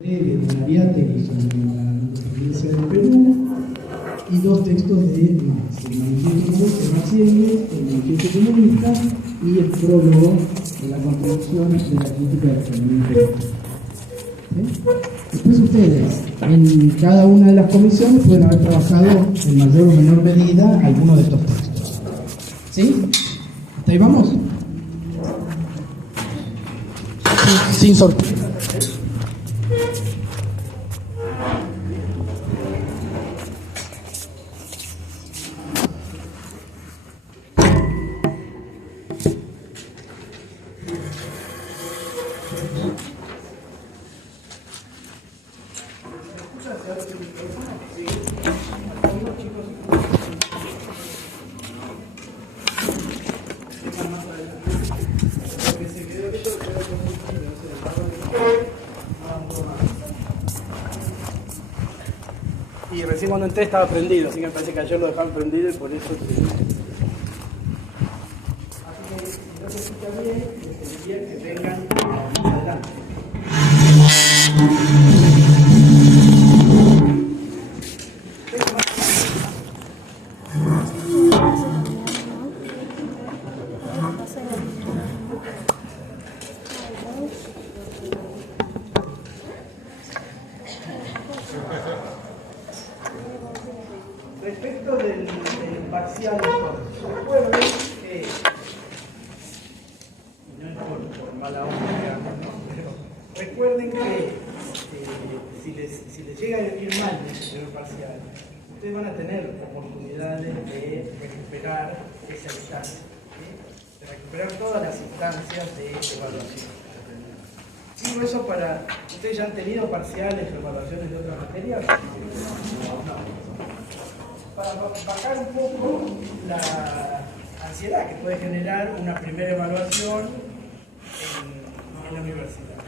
de Mariátegui sobre la independencia del Perú y dos textos de Marx, el manifiesto de Marx y Engels, el manifiesto comunista y el prólogo de la contribución de la crítica del feminismo. ¿Sí? Después ustedes, en cada una de las comisiones, pueden haber trabajado en mayor o menor medida alguno de estos textos. ¿Sí? ¿Hasta ahí vamos? Sin sorpresa. Y recién cuando entré estaba prendido, así que me parece que ayer lo dejaron prendido y por eso... Así que si no se escucha bien, les pediría que vengan más adelante. Respecto del parcial, recuerden que, no es por mala onda, digamos, ¿no? Pero recuerden que si les llega a ir mal en el parcial, ustedes van a tener oportunidades de recuperar esa instancia, ¿sí? De recuperar todas las instancias de evaluación. Digo eso para... ¿Ustedes ya han tenido parciales o evaluaciones de otras materias? No. Para bajar un poco la ansiedad que puede generar una primera evaluación en la universidad.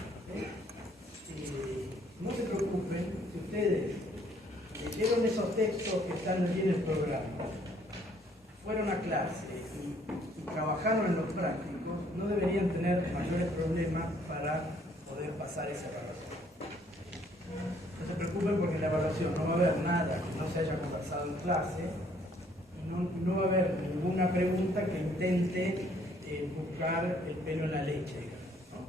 No se preocupen, si ustedes leyeron esos textos que están allí en el programa, fueron a clase y trabajaron en los prácticos, no deberían tener mayores problemas para poder pasar esa evaluación. No se preocupen porque en la evaluación no va a haber nada que no se haya conversado en clase y no va a haber ninguna pregunta que intente buscar el pelo en la leche, ¿no?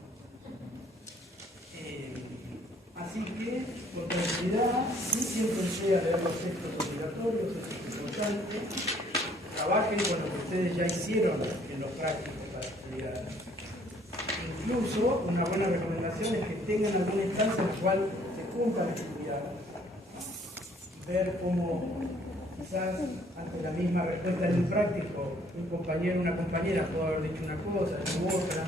Así que, por tranquilidad, sí siempre sea leer los textos obligatorios, eso es importante. Trabajen con lo que ustedes ya hicieron en los prácticos para estudiar. Incluso, una buena recomendación es que tengan alguna instancia en la cual juntan a estudiar, ver cómo quizás ante la misma respuesta en el práctico un compañero o una compañera puede haber dicho una cosa u otra,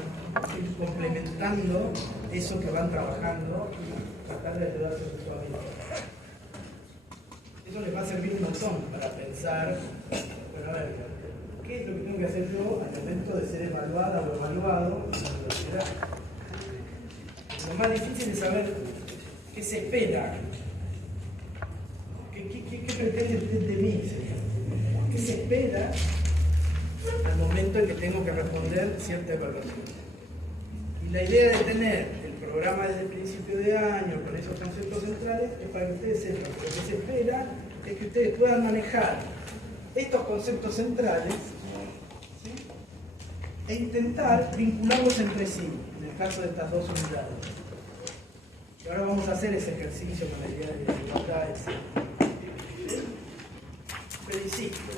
ir complementando eso que van trabajando y tratar de ayudarse a su habilidad. Eso les va a servir un montón para pensar, pero a ver, ¿qué es lo que tengo que hacer yo al momento de ser evaluada o evaluado en la universidad? Lo más difícil es saber ¿qué se espera? ¿Qué pretende usted de mí? ¿Qué se espera al momento en que tengo que responder cierta evaluación? Y la idea de tener el programa desde el principio de año con esos conceptos centrales es para que ustedes sepan que lo que se espera es que ustedes puedan manejar estos conceptos centrales, ¿sí? E intentar vincularlos entre sí, en el caso de estas dos unidades. Y ahora vamos a hacer ese ejercicio con la idea de la igualdad, etc. Pero insisto,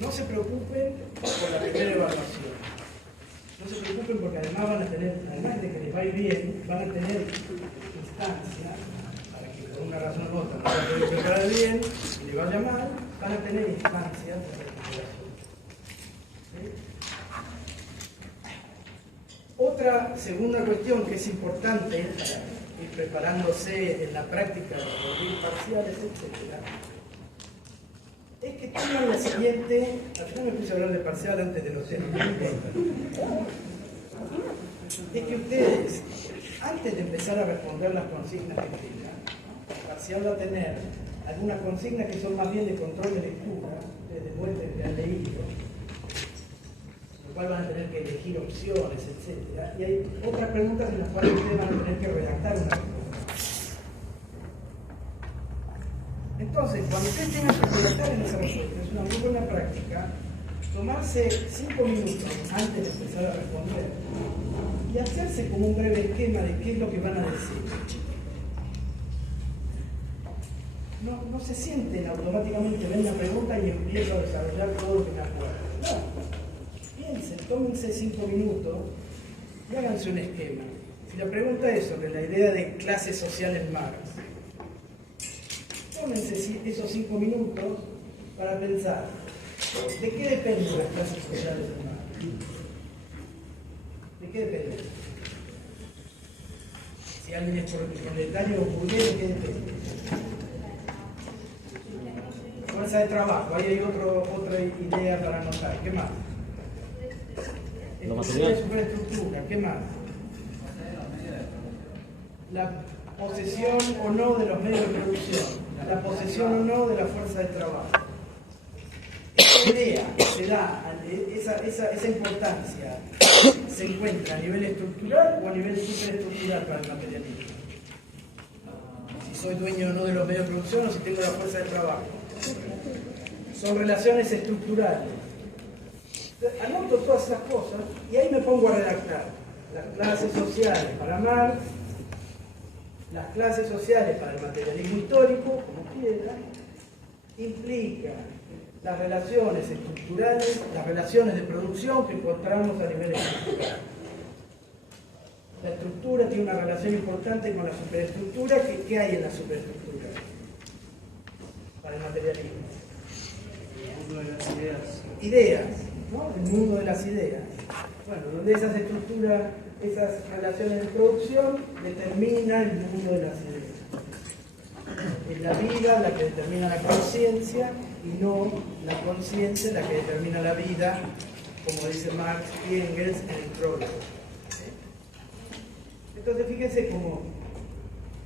no se preocupen por la primera evaluación. No se preocupen porque además van a tener, además de que les va a ir bien, van a tener instancias para que por una razón u otra no se pueden preparar bien y les vaya mal, van a tener instancias de recuperación. ¿Sí? Otra segunda cuestión que es importante para ir preparándose en la práctica de los parciales, etc., es que tengan la siguiente... Al final me puse a hablar de parcial antes de los temas, no importa. Es que ustedes, antes de empezar a responder las consignas que tengan, el parcial va a tener algunas consignas que son más bien de control de lectura, ustedes demuestren que han leído, cual van a tener que elegir opciones, etc. Y hay otras preguntas en las cuales ustedes van a tener que redactar una respuesta. práctica, tomarse 5 minutos antes de empezar a responder y hacerse como un breve esquema de qué es lo que van a decir. No se sienten automáticamente, ven la pregunta y empiezo a desarrollar todo lo que me acuerdo. No, piensen, tómense 5 minutos y háganse un esquema. Si la pregunta es sobre la idea de clases sociales Marx, tómense esos 5 minutos para pensar, ¿de qué dependen las clases sociales de Marx? ¿De qué dependen? Si alguien es proletario o burgués, ¿de qué depende? Fuerza de trabajo, ahí hay otra idea para anotar. ¿Qué más? Estructura y superestructura, ¿qué más? La posesión o no de los medios de producción, la posesión o no de la fuerza de trabajo. Esa idea se da, esa importancia se encuentra a nivel estructural o a nivel superestructural para el materialismo. Si soy dueño o no de los medios de producción o si tengo la fuerza de trabajo. Son relaciones estructurales. Anoto todas esas cosas y ahí me pongo a redactar las clases sociales para Marx, las clases sociales para el materialismo histórico, como quiera, implica las relaciones estructurales, las relaciones de producción que encontramos a nivel estructural. La estructura tiene una relación importante con la superestructura. ¿Qué hay en la superestructura para el materialismo? El mundo de las ideas. Ideas, ¿no? El mundo de las ideas. Bueno, donde esas estructuras, esas relaciones de producción determinan el mundo de las ideas. Es la vida la que determina la conciencia y no la conciencia la que determina la vida, como dice Marx y Engels en el prólogo. Entonces fíjense como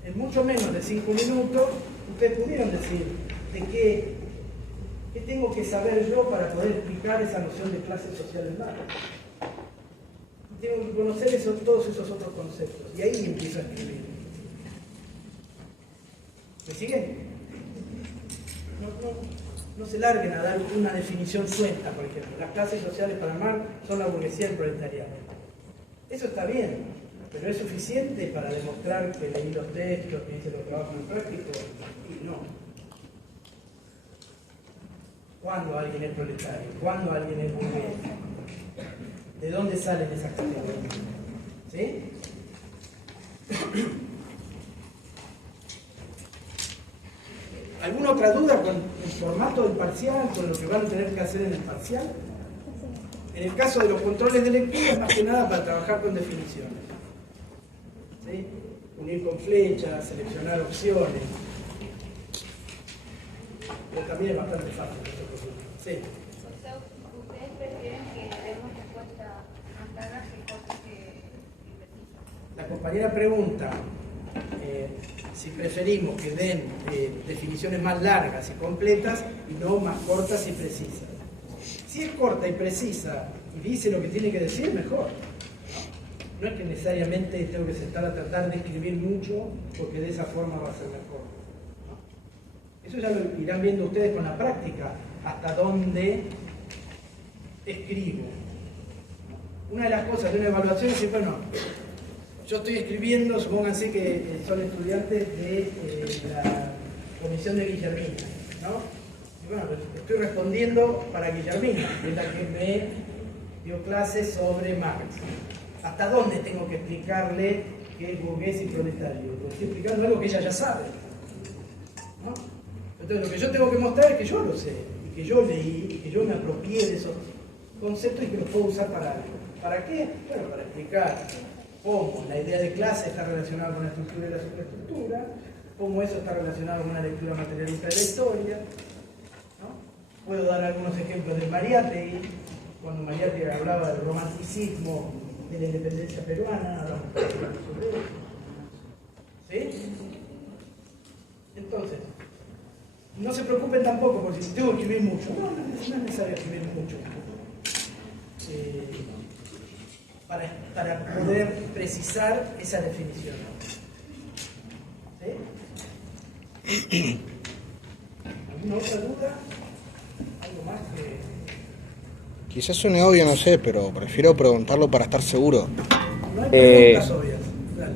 en mucho menos de 5 minutos ustedes pudieron decir de qué tengo que saber yo para poder explicar esa noción de clases sociales Marx. Tengo que conocer todos esos otros conceptos y ahí empiezo a escribir. ¿Me siguen? No se larguen a dar una definición suelta, por ejemplo. Las clases sociales para Marx son la burguesía y el proletariado. Eso está bien, pero ¿es suficiente para demostrar que leí los textos, que hice los trabajos en práctico? Y no. ¿Cuándo alguien es proletario? ¿Cuándo alguien es burgués? ¿De dónde salen esas categorías? ¿Sí? ¿Alguna otra duda con el formato del parcial, con lo que van a tener que hacer en el parcial? En el caso de los controles de lectura, más que nada para trabajar con definiciones. ¿Sí? Unir con flechas, seleccionar opciones. Pero también es bastante fácil. Sí. ¿Ustedes prefieren que demos respuesta más largas que cortas que precisas? La compañera pregunta si preferimos que den definiciones más largas y completas y no más cortas y precisas. Si es corta y precisa y dice lo que tiene que decir, mejor. No es que necesariamente tengo que sentar a tratar de escribir mucho porque de esa forma va a ser mejor. Eso ya lo irán viendo ustedes con la práctica, hasta dónde escribo. Una de las cosas de una evaluación es decir, bueno, yo estoy escribiendo, supónganse que son estudiantes de la comisión de Guillermina, ¿no? Y bueno, estoy respondiendo para Guillermina, que es la que me dio clases sobre Marx. ¿Hasta dónde tengo que explicarle que es burgués y proletario? Porque estoy explicando algo que ella ya sabe, ¿no? Entonces lo que yo tengo que mostrar es que yo lo sé, y que yo leí, y que yo me apropié de esos conceptos y que los puedo usar para algo. ¿Para qué? Bueno, para explicar cómo la idea de clase está relacionada con la estructura y la superestructura, cómo eso está relacionado con una lectura materialista de la historia, ¿no? Puedo dar algunos ejemplos de Mariátegui, cuando Mariátegui hablaba del romanticismo de la independencia peruana, hablamos sobre eso. ¿Sí? Entonces, no se preocupen tampoco por si tengo que escribir mucho. No es necesario escribir mucho. Para poder precisar esa definición. ¿Sí? ¿Alguna otra duda? ¿Algo más que...? Quizás suene obvio, no sé, pero prefiero preguntarlo para estar seguro. No hay preguntas obvias. Dale.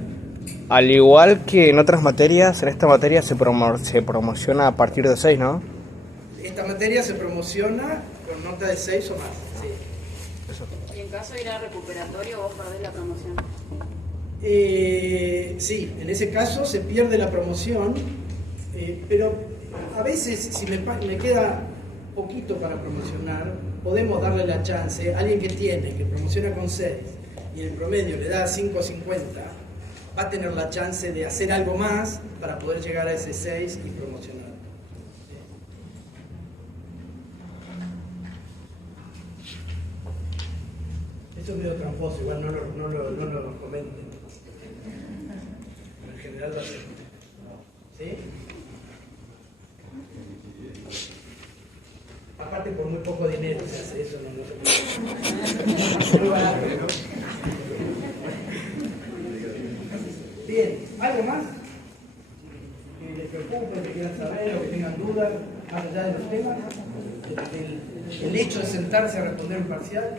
Al igual que en otras materias, en esta materia se promociona a partir de 6, ¿no? Esta materia se promociona con nota de 6 o más. Sí. Y en caso de ir a recuperatorio, vos perdés la promoción. Sí, en ese caso se pierde la promoción, pero a veces si me queda poquito para promocionar, podemos darle la chance a alguien que promociona con 6 y en el promedio le da 5.50, va a tener la chance de hacer algo más para poder llegar a ese 6 y promocionar. Esto es medio tramposo, igual no lo comenten. En general lo hacemos. ¿Sí? Aparte por muy poco dinero se hace eso, no se puede. Muy barato, ¿no? Bien, ¿algo más? Que les preocupe, que quieran saber o que tengan dudas, más allá de los temas. El hecho de sentarse a responder un parcial.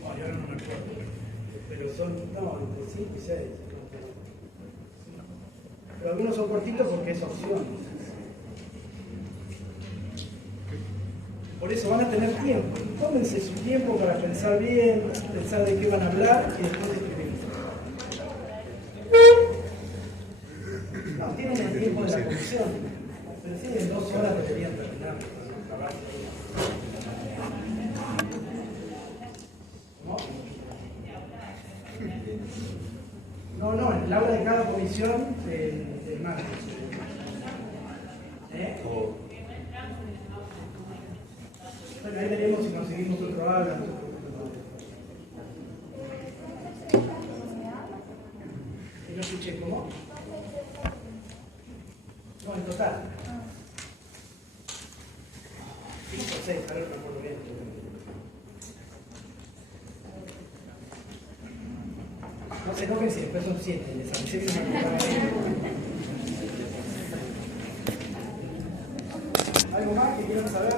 Yo ahora no me acuerdo, pero son, entre 5 y 6. Pero algunos son cortitos porque es opción. Por eso van a tener tiempo. Tómense su tiempo para pensar bien, pensar de qué van a hablar y después escribir. No, tienen el tiempo de la comisión, pero sí, en 2 horas deberían terminar. No, en el aula de cada comisión del martes. Bueno, ahí veremos si conseguimos otro aula. No escuché, ¿cómo? No, en total. 5 o 6, ahora no me acuerdo bien. No se enojen si después son 7, les avisé que no me acordaba bien. ¿Algo más que quieran saber?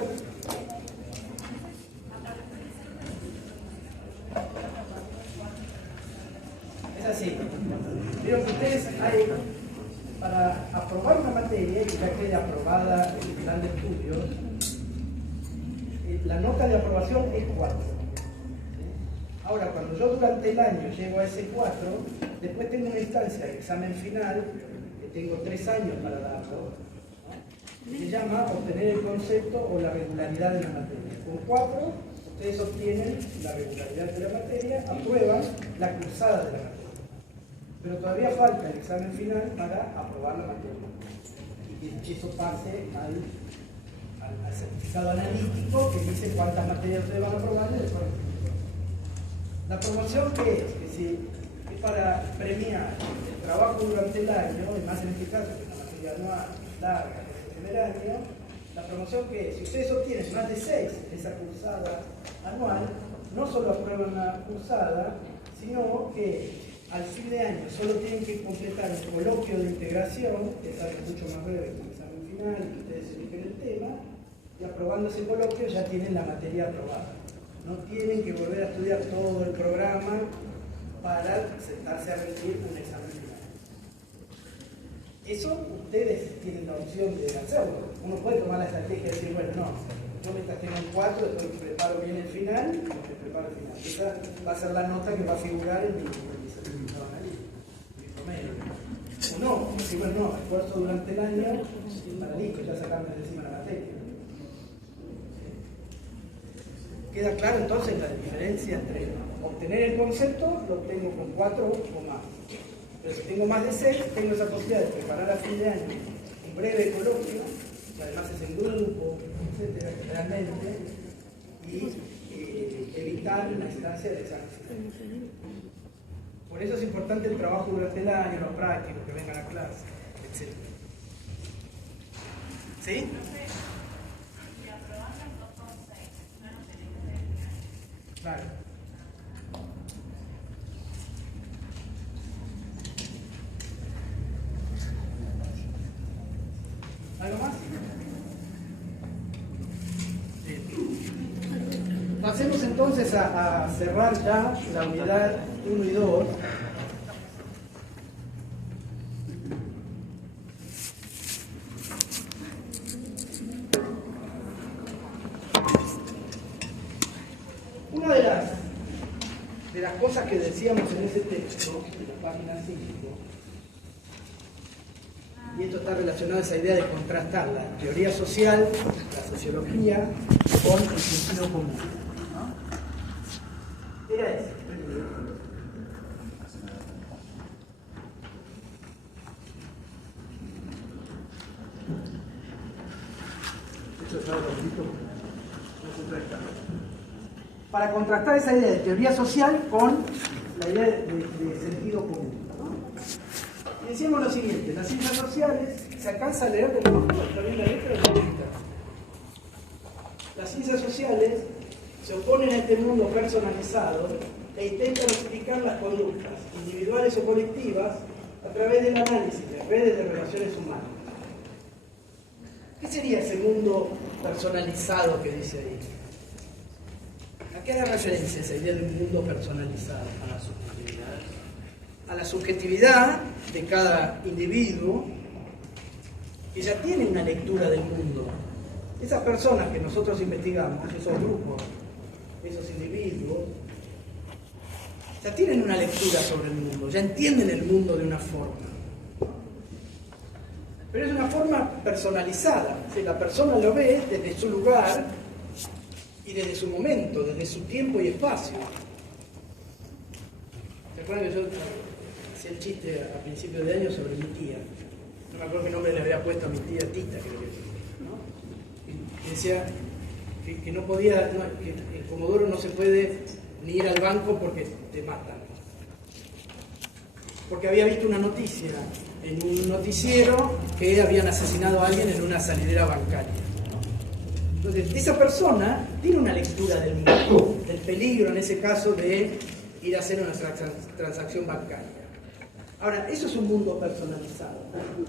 Es así. Vieron que ustedes hay, para aprobar una materia y ya quede aprobada el plan de estudios, la nota de aprobación es 4. Ahora, cuando yo durante el año llego a ese 4, después tengo una instancia de examen final, que tengo 3 años para darlo, ¿no? Se llama obtener el concepto o la regularidad de la materia. Con 4, ustedes obtienen la regularidad de la materia, aprueban la cursada de la materia. Pero todavía falta el examen final para aprobar la materia. Y que eso pase al certificado analítico que dice cuántas materias ustedes van a aprobar y después. La promoción, ¿qué es? Que si es para premiar el trabajo durante el año, y más en este caso, que es una materia anual, larga, desde el primer año, la promoción, ¿qué es? Si ustedes obtienen más de 6 en esa cursada anual, no solo aprueban la cursada, sino que al fin de año solo tienen que completar el coloquio de integración, que es algo mucho más breve que el examen final, y ustedes eligen el tema, y aprobando ese coloquio ya tienen la materia aprobada. No tienen que volver a estudiar todo el programa para sentarse a rendir un examen final. Eso ustedes tienen la opción de hacerlo. Uno puede tomar la estrategia de decir, bueno, no, yo me estaciono en 4, después preparo bien el final y me preparo el final. Esa va a ser la nota que va a figurar en mi certificado analítico, mi promedio. O no, decir, bueno, no, esfuerzo durante el año para listo, ya sacarme de encima la materia. ¿Queda claro entonces la diferencia entre obtener el concepto? Lo obtengo con 4 o más. Pero si tengo más de 6, tengo esa posibilidad de preparar a fin de año un breve coloquio, que además es en grupo, etcétera, generalmente, y evitar la instancia de examen final. Por eso es importante el trabajo durante el año, los prácticos, que vengan a clase, etc. ¿Sí? Claro. ¿Algo más? Avancemos entonces a cerrar ya la unidad 1 y 2. Una de las cosas que decíamos en ese texto, de la página 5, y esto está relacionado a esa idea de contrastar la teoría social, la sociología, con el sentido común, ¿no? Era eso. Esto es algo poquito, no contrastar. Para contrastar esa idea de teoría social con la idea de sentido común, ¿no? Y decíamos lo siguiente: las ciencias sociales, se alcanza a leer de nuevo, está bien la letra de la lista. Las ciencias sociales se oponen a este mundo personalizado e intentan explicar las conductas individuales o colectivas a través del análisis de redes de relaciones humanas. ¿Qué sería ese mundo personalizado que dice ahí? ¿A qué hace referencia esa idea de un mundo personalizado? A la subjetividad. A la subjetividad de cada individuo que ya tiene una lectura del mundo. Esas personas que nosotros investigamos, esos grupos, esos individuos, ya tienen una lectura sobre el mundo, ya entienden el mundo de una forma. Pero es una forma personalizada. Si la persona lo ve desde su lugar y desde su momento, desde su tiempo y espacio. ¿Se acuerdan que yo hacía el chiste a principios de año sobre mi tía? No me acuerdo qué nombre le había puesto a mi tía Tita, creo que, ¿no? Y decía que no podía, que en Comodoro no se puede ni ir al banco porque te matan. Porque había visto una noticia en un noticiero que habían asesinado a alguien en una salidera bancaria. Entonces, esa persona tiene una lectura del mundo, del peligro en ese caso de ir a hacer una transacción bancaria. Ahora, eso es un mundo personalizado,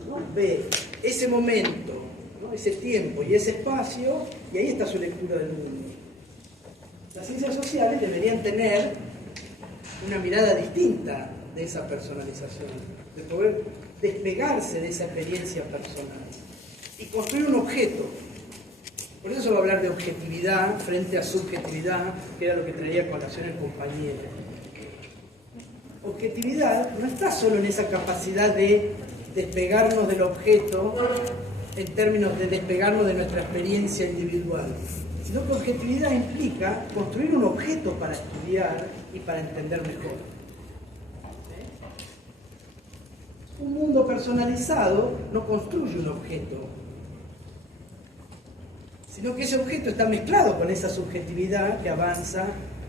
¿no? Ve ese momento, ¿no? Ese tiempo y ese espacio, y ahí está su lectura del mundo. Las ciencias sociales deberían tener una mirada distinta de esa personalización, de poder despegarse de esa experiencia personal y construir un objeto. Por eso se va a hablar de objetividad frente a subjetividad, que era lo que traía a colación el compañero. Objetividad no está solo en esa capacidad de despegarnos del objeto en términos de despegarnos de nuestra experiencia individual, sino que objetividad implica construir un objeto para estudiar y para entender mejor. Un mundo personalizado no construye un objeto, sino que ese objeto está mezclado con esa subjetividad que avanza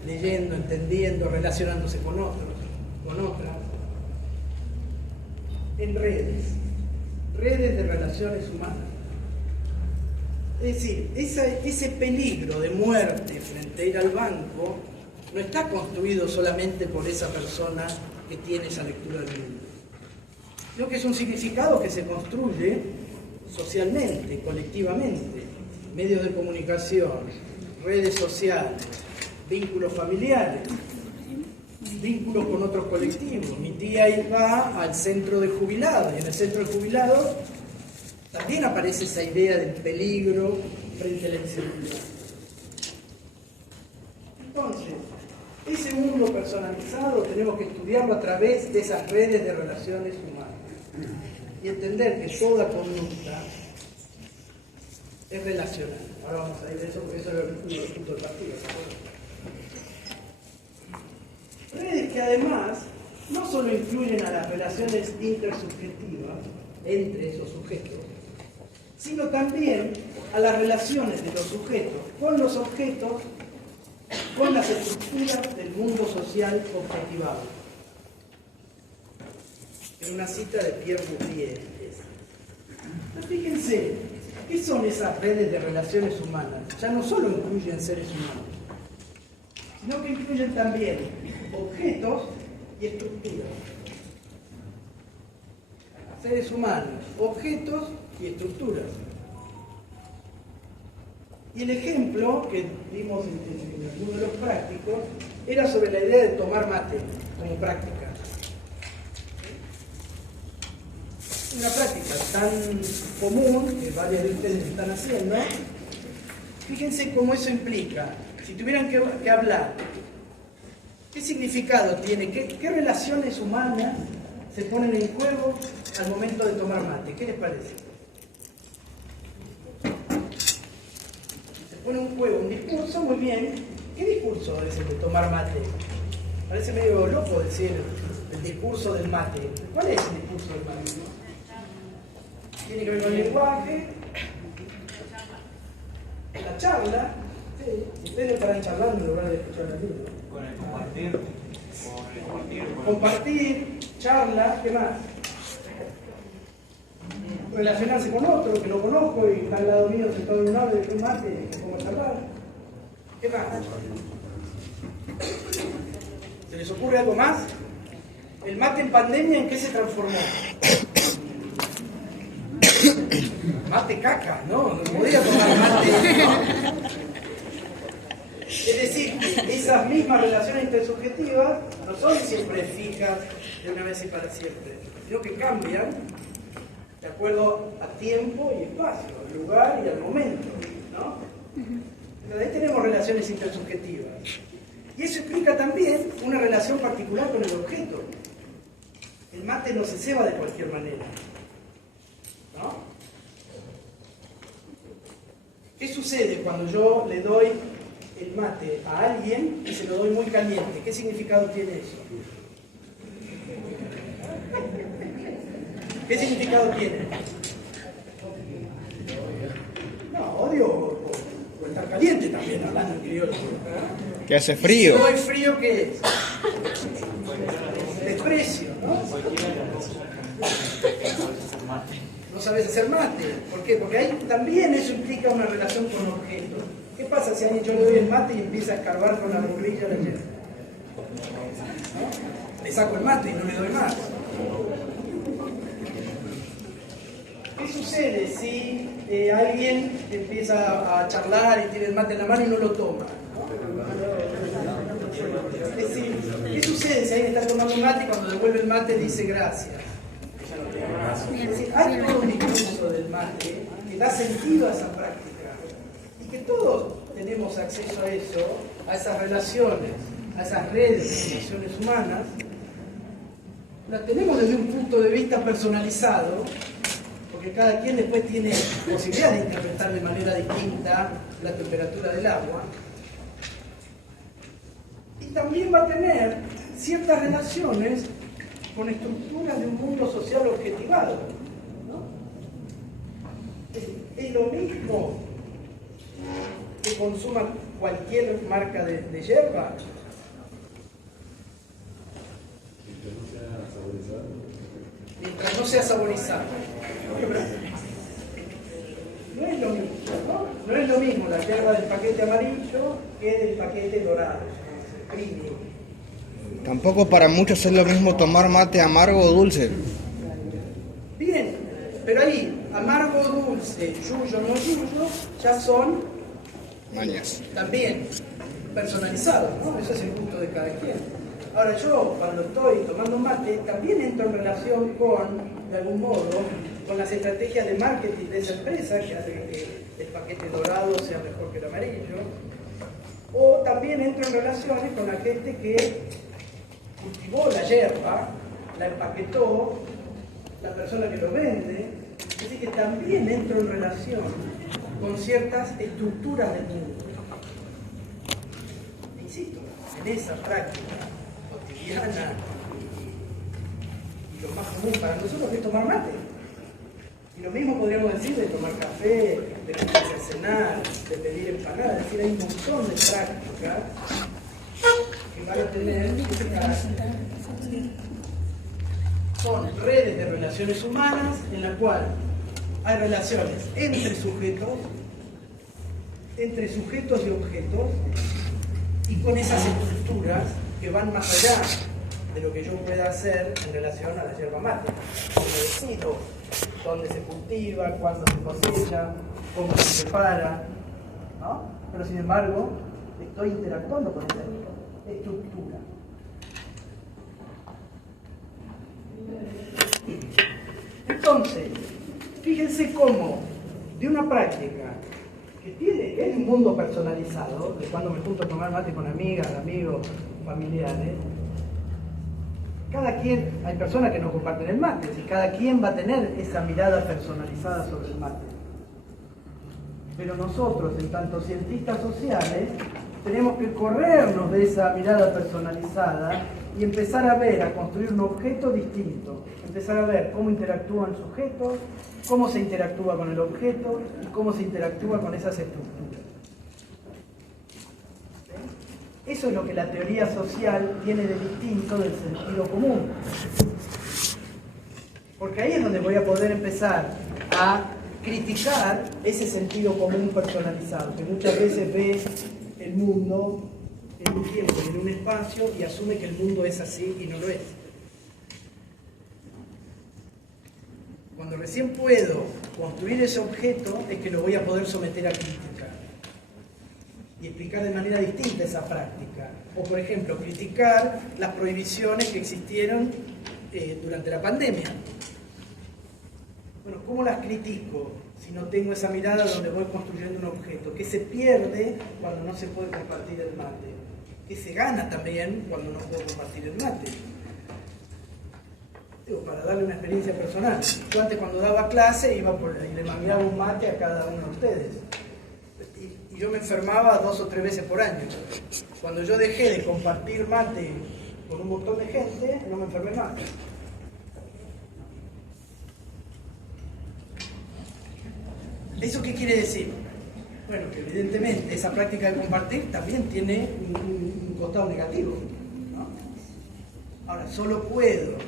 leyendo, entendiendo, relacionándose con otros, con otras, en redes de relaciones humanas. Es decir, ese peligro de muerte frente a ir al banco no está construido solamente por esa persona que tiene esa lectura del mundo, sino que es un significado que se construye socialmente, colectivamente, medios de comunicación, redes sociales, vínculos familiares, vínculos con otros colectivos. Mi tía va al centro de jubilados, y en el centro de jubilados también aparece esa idea del peligro frente a la inseguridad. Entonces, ese mundo personalizado tenemos que estudiarlo a través de esas redes de relaciones humanas y entender que toda conducta es relacional. Ahora vamos a ir a eso porque eso es uno de los puntos del partido. Redes que además no solo incluyen a las relaciones intersubjetivas entre esos sujetos, sino también a las relaciones de los sujetos con los objetos, con las estructuras del mundo social objetivado. En una cita de Pierre Bourdieu. Pero fíjense, ¿qué son esas redes de relaciones humanas? Ya no solo incluyen seres humanos, sino que incluyen también objetos y estructuras. Seres humanos, objetos y estructuras. Y el ejemplo que vimos en alguno de los prácticos era sobre la idea de tomar mate como práctica. Una práctica tan común que varios de ustedes están haciendo. Fíjense cómo eso implica. Si tuvieran que hablar, ¿qué significado tiene? ¿Qué relaciones humanas se ponen en juego al momento de tomar mate? ¿Qué les parece? Se pone un juego, un discurso, muy bien. ¿Qué discurso es el de tomar mate? Parece medio loco decir el discurso del mate. ¿Cuál es el discurso del mate? Tiene que ver con el lenguaje, la charla. Sí, ustedes no estarán charlando en lugar de escuchar la libro. Con el compartir. Compartir, charla, ¿qué más? Relacionarse con otro que no conozco y está al lado mío sentado en un lado de un mate y me pongo a charlar. ¿Qué más? ¿Se les ocurre algo más? ¿El mate en pandemia en qué se transformó? Mate caca, ¿no? No podía tomar mate. Es decir, esas mismas relaciones intersubjetivas no son siempre fijas de una vez y para siempre, sino que cambian de acuerdo a tiempo y espacio, al lugar y al momento, ¿no? Entonces ahí tenemos relaciones intersubjetivas. Y eso implica también una relación particular con el objeto. El mate no se ceba de cualquier manera, ¿no? ¿Qué sucede cuando yo le doy el mate a alguien y se lo doy muy caliente? ¿Qué significado tiene eso? ¿Qué significado tiene? No, odio o estar caliente también, hablando en criollo. Que hace frío. Si doy frío, ¿qué es? Desprecio, ¿no? No sabes hacer mate. ¿Por qué? Porque ahí también eso implica una relación con objetos. ¿Qué pasa si a alguien yo le doy el mate y empieza a escarbar con la bombilla la hierba? ¿No? Le saco el mate y no le doy más. ¿Qué sucede si alguien empieza a charlar y tiene el mate en la mano y no lo toma? Es decir, ¿qué sucede si alguien está tomando un mate y cuando devuelve el mate dice gracias? Es decir, hay todo un discurso del mate que da sentido a esa práctica y que todos tenemos acceso a eso, a esas relaciones, a esas redes de relaciones humanas. Las tenemos desde un punto de vista personalizado, porque cada quien después tiene posibilidad de interpretar de manera distinta la temperatura del agua. Y también va a tener ciertas relaciones con estructuras de un mundo social objetivado, ¿no? Es lo mismo que consuma cualquier marca de yerba. Mientras no sea saborizado. No es lo mismo, ¿no? No es lo mismo la yerba del paquete amarillo que del paquete dorado, premium. Tampoco para muchos es lo mismo tomar mate amargo o dulce. Bien, pero ahí, amargo, dulce, yuyo, no yuyo, ya son Mañas. también personalizados, ¿no? Eso es el gusto de cada quien. Ahora yo, cuando estoy tomando mate, también entro en relación con, de algún modo, con las estrategias de marketing de esa empresa, que hace que el paquete dorado sea mejor que el amarillo, o también entro en relaciones con la gente que cultivó la yerba, la empaquetó, la persona que lo vende, así que también entro en relación con ciertas estructuras del mundo. Insisto, en esa práctica cotidiana y lo más común para nosotros es tomar mate. Y lo mismo podríamos decir de tomar café, de juntarse a cenar, de pedir empanadas, es decir, hay un montón de prácticas que van a tener este carácter. Son redes de relaciones humanas en la cual hay relaciones entre sujetos y objetos, y con esas estructuras que van más allá de lo que yo pueda hacer en relación a la yerba mate. Como decido dónde se cultiva, cuándo se cosecha, cómo se prepara, ¿no? Pero sin embargo, estoy interactuando con esa estructura. Entonces, fíjense cómo de una práctica que es un mundo personalizado, de cuando me junto a tomar mate con amigas, amigos, familiares, cada quien, hay personas que no comparten el mate, y cada quien va a tener esa mirada personalizada sobre el mate. Pero nosotros, en tanto cientistas sociales, tenemos que corrernos de esa mirada personalizada y empezar a ver, a construir un objeto distinto, empezar a ver cómo interactúan sujetos, cómo se interactúa con el objeto y cómo se interactúa con esas estructuras. Eso es lo que la teoría social tiene de distinto del sentido común. Porque ahí es donde voy a poder empezar a criticar ese sentido común personalizado, que muchas veces ve el mundo en un tiempo y en un espacio y asume que el mundo es así y no lo es. Cuando recién puedo construir ese objeto es que lo voy a poder someter a crítica y explicar de manera distinta esa práctica. O, por ejemplo, criticar las prohibiciones que existieron durante la pandemia. Bueno, ¿cómo las critico si no tengo esa mirada donde voy construyendo un objeto? ¿Qué se pierde cuando no se puede compartir el mate? ¿Qué se gana también cuando no puedo compartir el mate? Digo, para darle una experiencia personal. Yo antes cuando daba clase iba y le mandaba un mate a cada uno de ustedes. Y yo me enfermaba 2 o 3 veces por año. Cuando yo dejé de compartir mate con un montón de gente, no me enfermé más. ¿Eso qué quiere decir? Bueno, que evidentemente esa práctica de compartir también tiene un costado negativo, ¿no? Ahora, solo puedo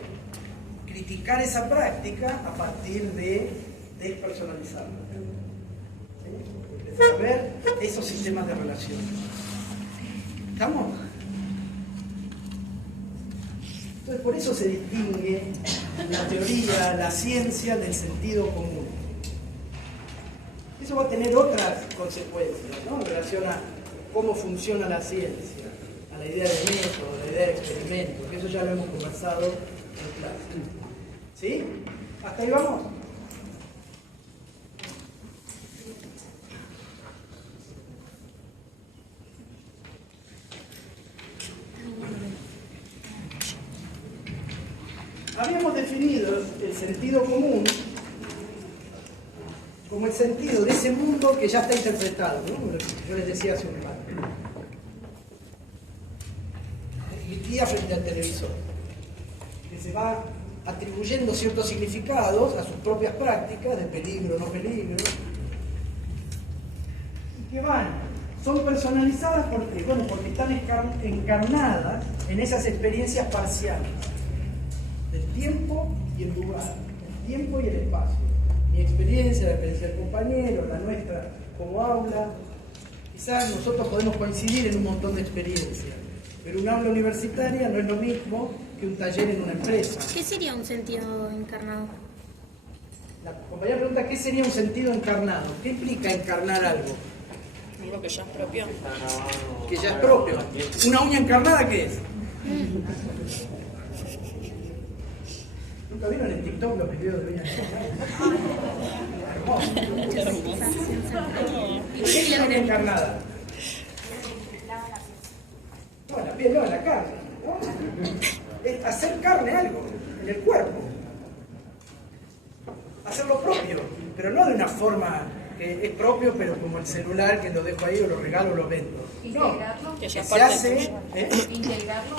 criticar esa práctica a partir de despersonalizarla. ¿Sí? Empezar a ver esos sistemas de relación. ¿Estamos? Entonces, por eso se distingue la teoría, la ciencia del sentido común. Eso va a tener otras consecuencias, ¿no? En relación a cómo funciona la ciencia, a la idea de método, a la idea de experimento, que eso ya lo hemos conversado en clase. ¿Sí? ¿Hasta ahí vamos? Habíamos definido el sentido común como el sentido de ese mundo que ya está interpretado, ¿no? Yo les decía hace un rato. Mi tía frente al televisor, que se va atribuyendo ciertos significados a sus propias prácticas de peligro, no peligro, y que son personalizadas porque, bueno, porque están encarnadas en esas experiencias parciales del tiempo y el lugar, el tiempo y el espacio. Mi experiencia, la experiencia del compañero, la nuestra como aula. Quizás nosotros podemos coincidir en un montón de experiencias, pero un aula universitaria no es lo mismo que un taller en una empresa. ¿Qué sería un sentido encarnado? La compañera pregunta, ¿qué sería un sentido encarnado? ¿Qué implica encarnar algo? Algo que ya es propio. Que ya es propio. ¿Una uña encarnada qué es? ¿Nunca vieron en TikTok los videos de uñas encarnadas? ¿Qué es una uña encarnada? No, la piel no, la carne, ¿no? Es hacer carne algo en el cuerpo. Hacerlo propio, pero no de una forma que es propio, pero como el celular que lo dejo ahí o lo regalo o lo vendo. No, Que que ya se parte hace, Integrarlo.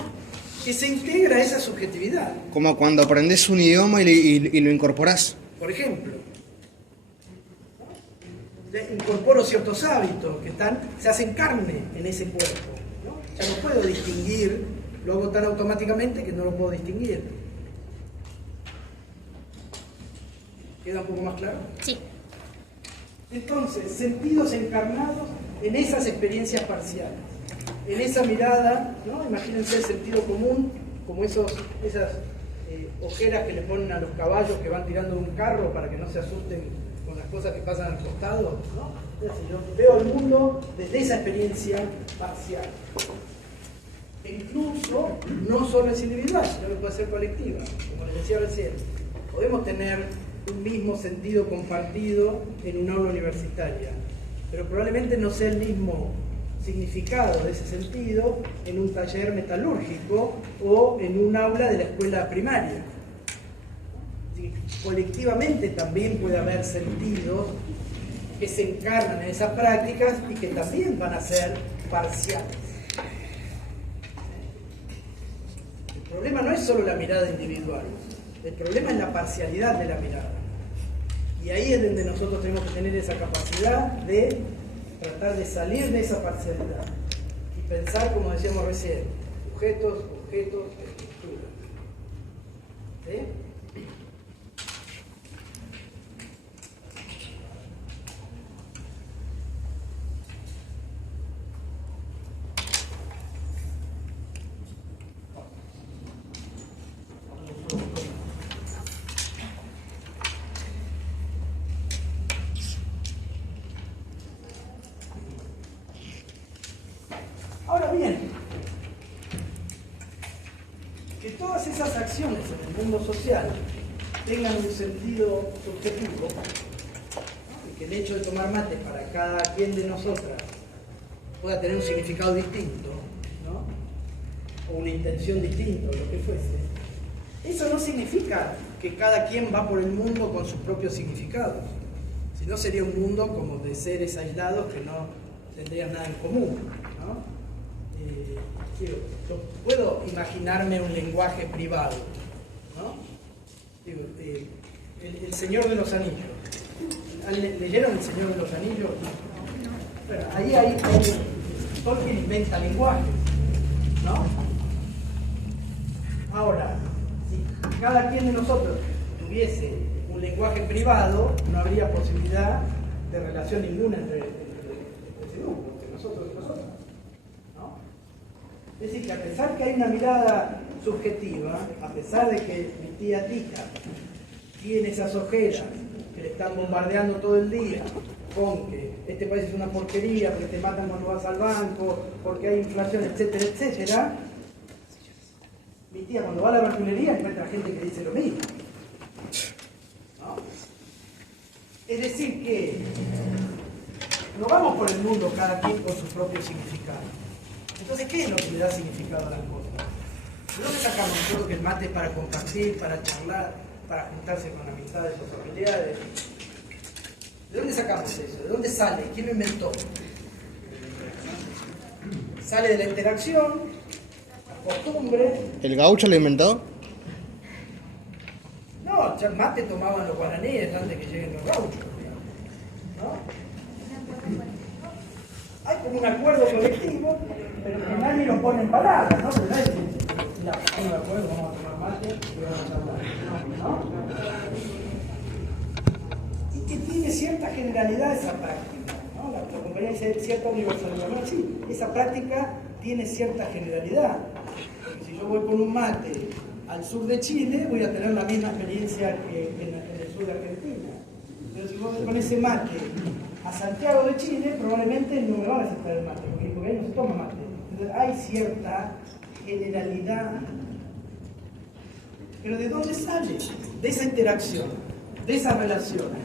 que se integra esa subjetividad. Como cuando aprendes un idioma y lo incorporás. Por ejemplo, incorporo ciertos hábitos que se hacen carne en ese cuerpo, ¿no? Ya no puedo distinguir, lo hago tan automáticamente que no lo puedo distinguir. ¿Queda un poco más claro? Sí. Entonces, sentidos encarnados en esas experiencias parciales, en esa mirada, ¿no? Imagínense el sentido común, como esas ojeras que le ponen a los caballos que van tirando de un carro para que no se asusten con las cosas que pasan al costado, ¿no? Es decir, yo veo el mundo desde esa experiencia parcial. E incluso no solo es individual, sino que puede ser colectiva. Como les decía recién, podemos tener un mismo sentido compartido en una aula universitaria, pero probablemente no sea el mismo significado de ese sentido en un taller metalúrgico o en un aula de la escuela primaria. Colectivamente también puede haber sentidos que se encarnan en esas prácticas y que también van a ser parciales. El problema no es solo la mirada individual, el problema es la parcialidad de la mirada. Y ahí es donde nosotros tenemos que tener esa capacidad de tratar de salir de esa parcialidad y pensar, como decíamos recién, sujetos, objetos, estructuras. ¿Sí? Ahora bien, que todas esas acciones en el mundo social tengan un sentido subjetivo, ¿no? Y que el hecho de tomar mate para cada quien de nosotras pueda tener un significado distinto, ¿no? O una intención distinta, o lo que fuese, eso no significa que cada quien va por el mundo con sus propios significados, sino sería un mundo como de seres aislados que no tendrían nada en común, ¿no? Yo puedo imaginarme un lenguaje privado, ¿no? Digo, el Señor de los Anillos. ¿Leyeron El Señor de los Anillos? Bueno, ahí Tolkien inventa lenguajes, ¿no? Ahora, si cada quien de nosotros tuviese un lenguaje privado, no habría posibilidad de relación ninguna entre ese grupo, entre nosotros y nosotros. Es decir, que a pesar que hay una mirada subjetiva, a pesar de que mi tía Tita tiene esas ojeras que le están bombardeando todo el día con que este país es una porquería, porque te matan cuando vas al banco, porque hay inflación, etcétera, etcétera, mi tía cuando va a la verdulería encuentra gente que dice lo mismo, ¿no? Es decir que no vamos por el mundo cada quien con su propio significado. Entonces, ¿qué es lo que le da significado a las cosas? ¿De dónde sacamos nosotros que el mate es para compartir, para charlar, para juntarse con amistades o familiares? ¿De dónde sacamos eso? ¿De dónde sale? ¿Quién lo inventó? Sale de la interacción, la costumbre. ¿El gaucho lo inventó? No, ya el mate tomaban los guaraníes antes que lleguen los gauchos, ¿no? Hay como un acuerdo colectivo, pero que nadie lo pone en palabras, ¿no? Pero nadie dice, la pongo de acuerdo, vamos a tomar mate y vamos a charlar, ¿no? Y que tiene cierta generalidad esa práctica, ¿no? La compañía dice cierta universalidad, ¿no? Sí, esa práctica tiene cierta generalidad. Porque si yo voy con un mate al sur de Chile, voy a tener la misma experiencia que en el sur de Argentina. Pero si voy con ese mate a Santiago de Chile, probablemente no me van a aceptar el mate, porque ahí no se toma mate. Entonces hay cierta generalidad. Pero ¿de dónde sale? De esa interacción, de esas relaciones.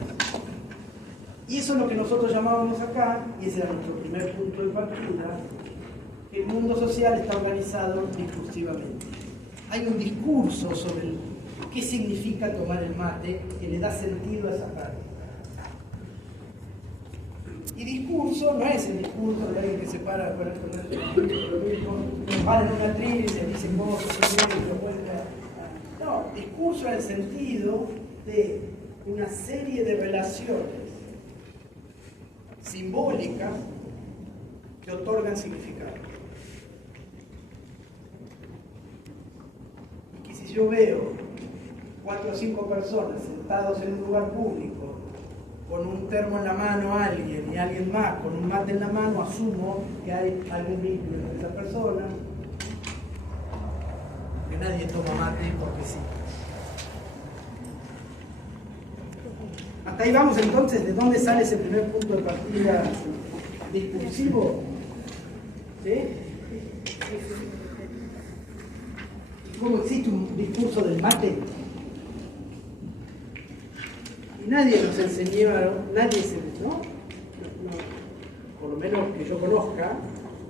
Y eso es lo que nosotros llamábamos acá, y ese era nuestro primer punto de partida, que el mundo social está organizado discursivamente. Hay un discurso sobre qué significa tomar el mate que le da sentido a esa práctica. Y discurso no es el discurso de alguien que se para con lo mismo, para en una trilla y se dice cosas, no, discurso en el sentido de una serie de relaciones simbólicas que otorgan significado. Y que si yo veo 4 o 5 personas sentados en un lugar público con un termo en la mano a alguien y alguien más con un mate en la mano, asumo que hay algún vínculo entre esa persona, que nadie toma mate porque sí. Hasta ahí vamos entonces, ¿de dónde sale ese primer punto de partida discursivo? ¿Sí? ¿Y cómo existe un discurso del mate? Y nadie nos enseñó, ¿no? Por lo menos que yo conozca,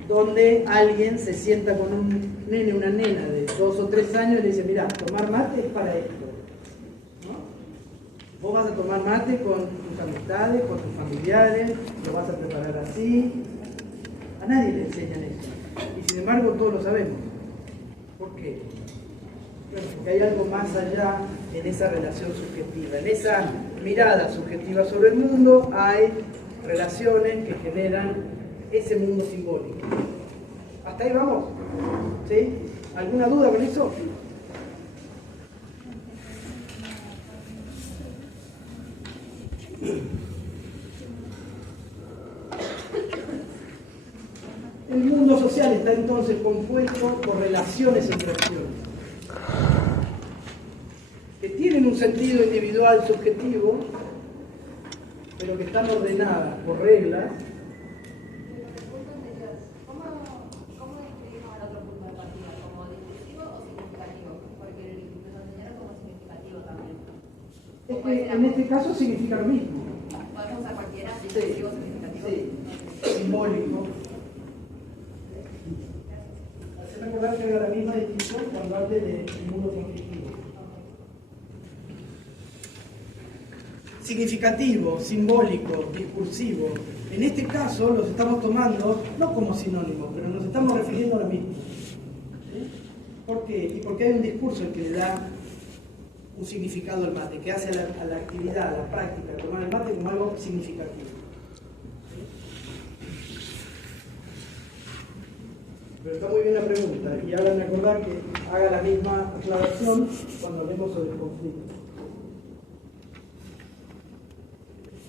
donde alguien se sienta con un nene, una nena de 2 o 3 años y le dice, mira, tomar mate es para esto. Vos vas a tomar mate con tus amistades, con tus familiares, lo vas a preparar así. A nadie le enseñan eso. Y sin embargo todos lo sabemos. ¿Por qué? Bueno, porque hay algo más allá en esa relación subjetiva. En esa mirada subjetiva sobre el mundo hay relaciones que generan ese mundo simbólico. ¿Hasta ahí vamos? ¿Sí? ¿Alguna duda con eso? El mundo social está entonces compuesto por relaciones entre acciones que tienen un sentido individual subjetivo, pero que están ordenadas por reglas. ¿Cómo describimos al otro punto de partida? ¿Como discursivo o significativo? Porque nos enseñaron como significativo también. Es que en este caso significa lo mismo. ¿Podemos usar cualquiera? Sí, ¿Discursivo o significativo? sí, simbólico. Hace recordar que haga la misma distinción cuando hable del mundo subjetivo. Significativo, simbólico, discursivo. En este caso los estamos tomando no como sinónimos, pero nos estamos refiriendo a lo mismo. ¿Sí? ¿Por qué? Y porque hay un discurso que le da un significado al mate, que hace a la actividad, a la práctica, de tomar el mate como algo significativo. ¿Sí? Pero está muy bien la pregunta, y háganme acordar que haga la misma aclaración cuando hablemos sobre el conflicto.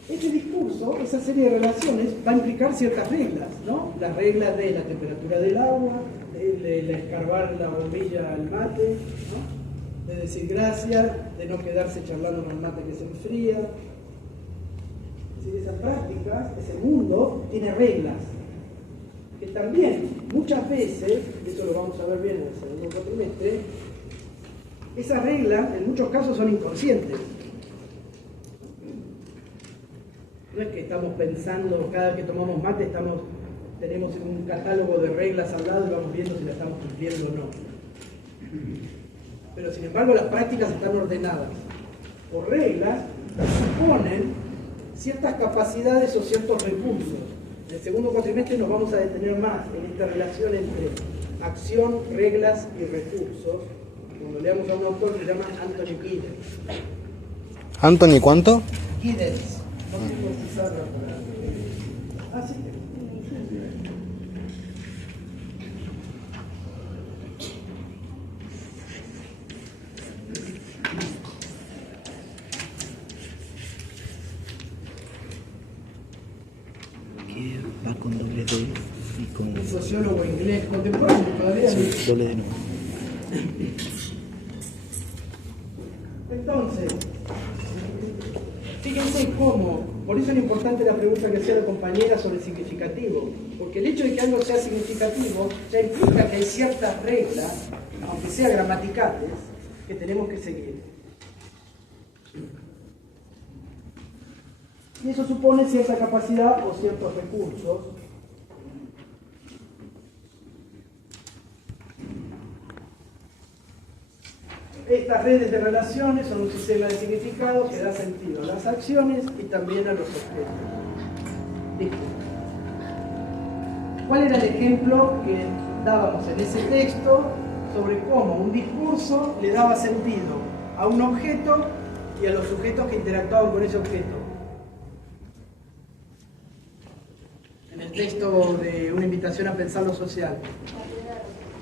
Este discurso, esa serie de relaciones, va a implicar ciertas reglas, ¿no? Las reglas de la temperatura del agua, de escarbar la bombilla al mate, ¿no? De decir gracias, de no quedarse charlando con el mate que se enfría. Es decir, esas prácticas, ese mundo, tiene reglas. Que también, muchas veces, y eso lo vamos a ver bien en el segundo cuatrimestre, esas reglas en muchos casos son inconscientes. No es que estamos pensando, cada vez que tomamos mate tenemos un catálogo de reglas al lado y vamos viendo si las estamos cumpliendo o no. Pero sin embargo las prácticas están ordenadas por reglas que suponen ciertas capacidades o ciertos recursos. En el segundo cuatrimestre nos vamos a detener más en esta relación entre acción, reglas y recursos. Cuando leamos a un autor que se llama Anthony Giddens. ¿Anthony cuánto? Giddens. No sé si sabe la palabra. Ah, sí. Que va con doble D y con Un sociólogo inglés contemporáneo todavía. doble D no. Entonces, fíjense cómo, por eso es importante la pregunta que hacía la compañera sobre el significativo, porque el hecho de que algo sea significativo ya implica que hay ciertas reglas, aunque sean gramaticales, que tenemos que seguir. Y eso supone cierta capacidad o ciertos recursos. Estas redes de relaciones son un sistema de significados que da sentido a las acciones y también a los objetos. Listo. ¿Cuál era el ejemplo que dábamos en ese texto sobre cómo un discurso le daba sentido a un objeto y a los sujetos que interactuaban con ese objeto? En el texto de Una invitación a pensar lo social.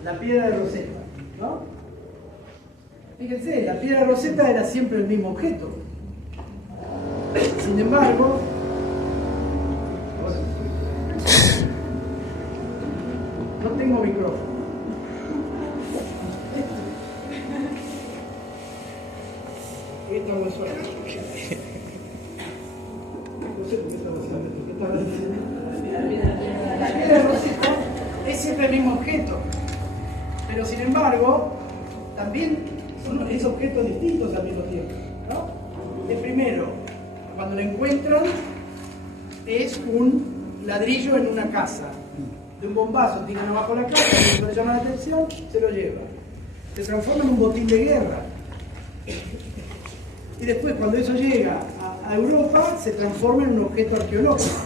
La piedra de Rosetta, ¿no? Fíjense, la piedra de Rosetta era siempre el mismo objeto. Sin embargo, no tengo micrófono. Esta no suena. sé por qué estaba haciendo esto. ¿Qué estaba diciendo? La piedra de Rosetta es siempre el mismo objeto, pero sin embargo, también es objetos distintos al mismo tiempo, ¿no? El primero, cuando lo encuentran, es un ladrillo en una casa. De un bombazo tiran abajo la casa, cuando le llama la atención, se lo lleva. Se transforma en un botín de guerra. Y después, cuando eso llega a Europa, se transforma en un objeto arqueológico.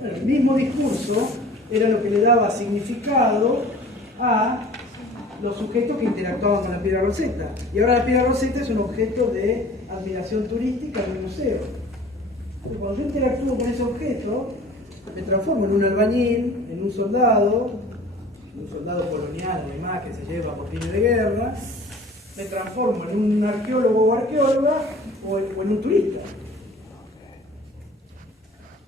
Bueno, el mismo discurso era lo que le daba significado a los sujetos que interactuaban con la piedra Rosetta. Y ahora la piedra Rosetta es un objeto de admiración turística en el museo. Entonces, cuando yo interactúo con ese objeto, me transformo en un albañil, en un soldado colonial además que se lleva botines de guerra, me transformo en un arqueólogo o arqueóloga o en un turista.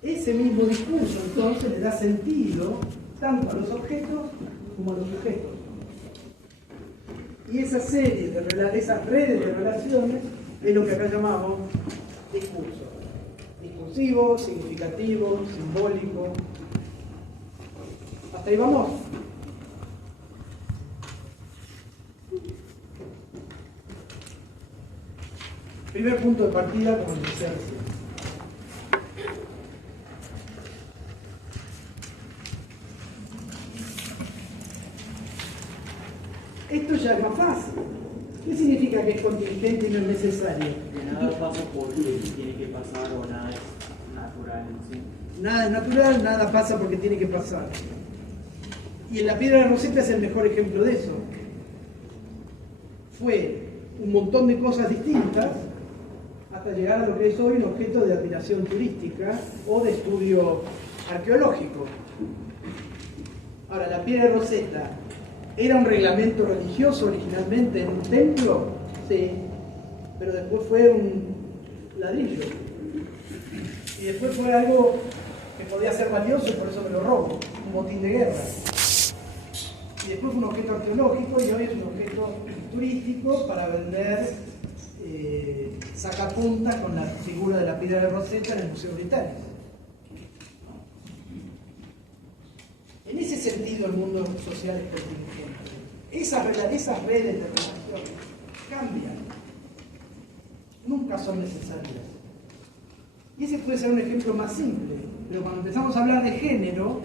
Ese mismo discurso entonces le da sentido tanto a los objetos como a los sujetos. Y esa serie esas redes de relaciones es lo que acá llamamos discurso. Discursivo, significativo, simbólico. ¿Hasta ahí vamos? Primer punto de partida, como decía recién. Esto ya es más fácil. ¿Qué significa que es contingente y no es necesario? Que nada pasa porque tiene que pasar o nada es natural en sí. Nada es natural, nada pasa porque tiene que pasar. Y en la piedra de Rosetta es el mejor ejemplo de eso. Fue un montón de cosas distintas hasta llegar a lo que es hoy un objeto de admiración turística o de estudio arqueológico. Ahora, la piedra de Rosetta ¿era un reglamento religioso originalmente en un templo? Sí, pero después fue un ladrillo. Y después fue algo que podía ser valioso y por eso me lo robo, un botín de guerra. Y después fue un objeto arqueológico y hoy es un objeto turístico para vender sacapuntas con la figura de la piedra de Rosetta en el Museo Británico. En ese sentido el mundo social es contingente. Esas redes de relación cambian, nunca son necesarias. Y ese puede ser un ejemplo más simple, pero cuando empezamos a hablar de género,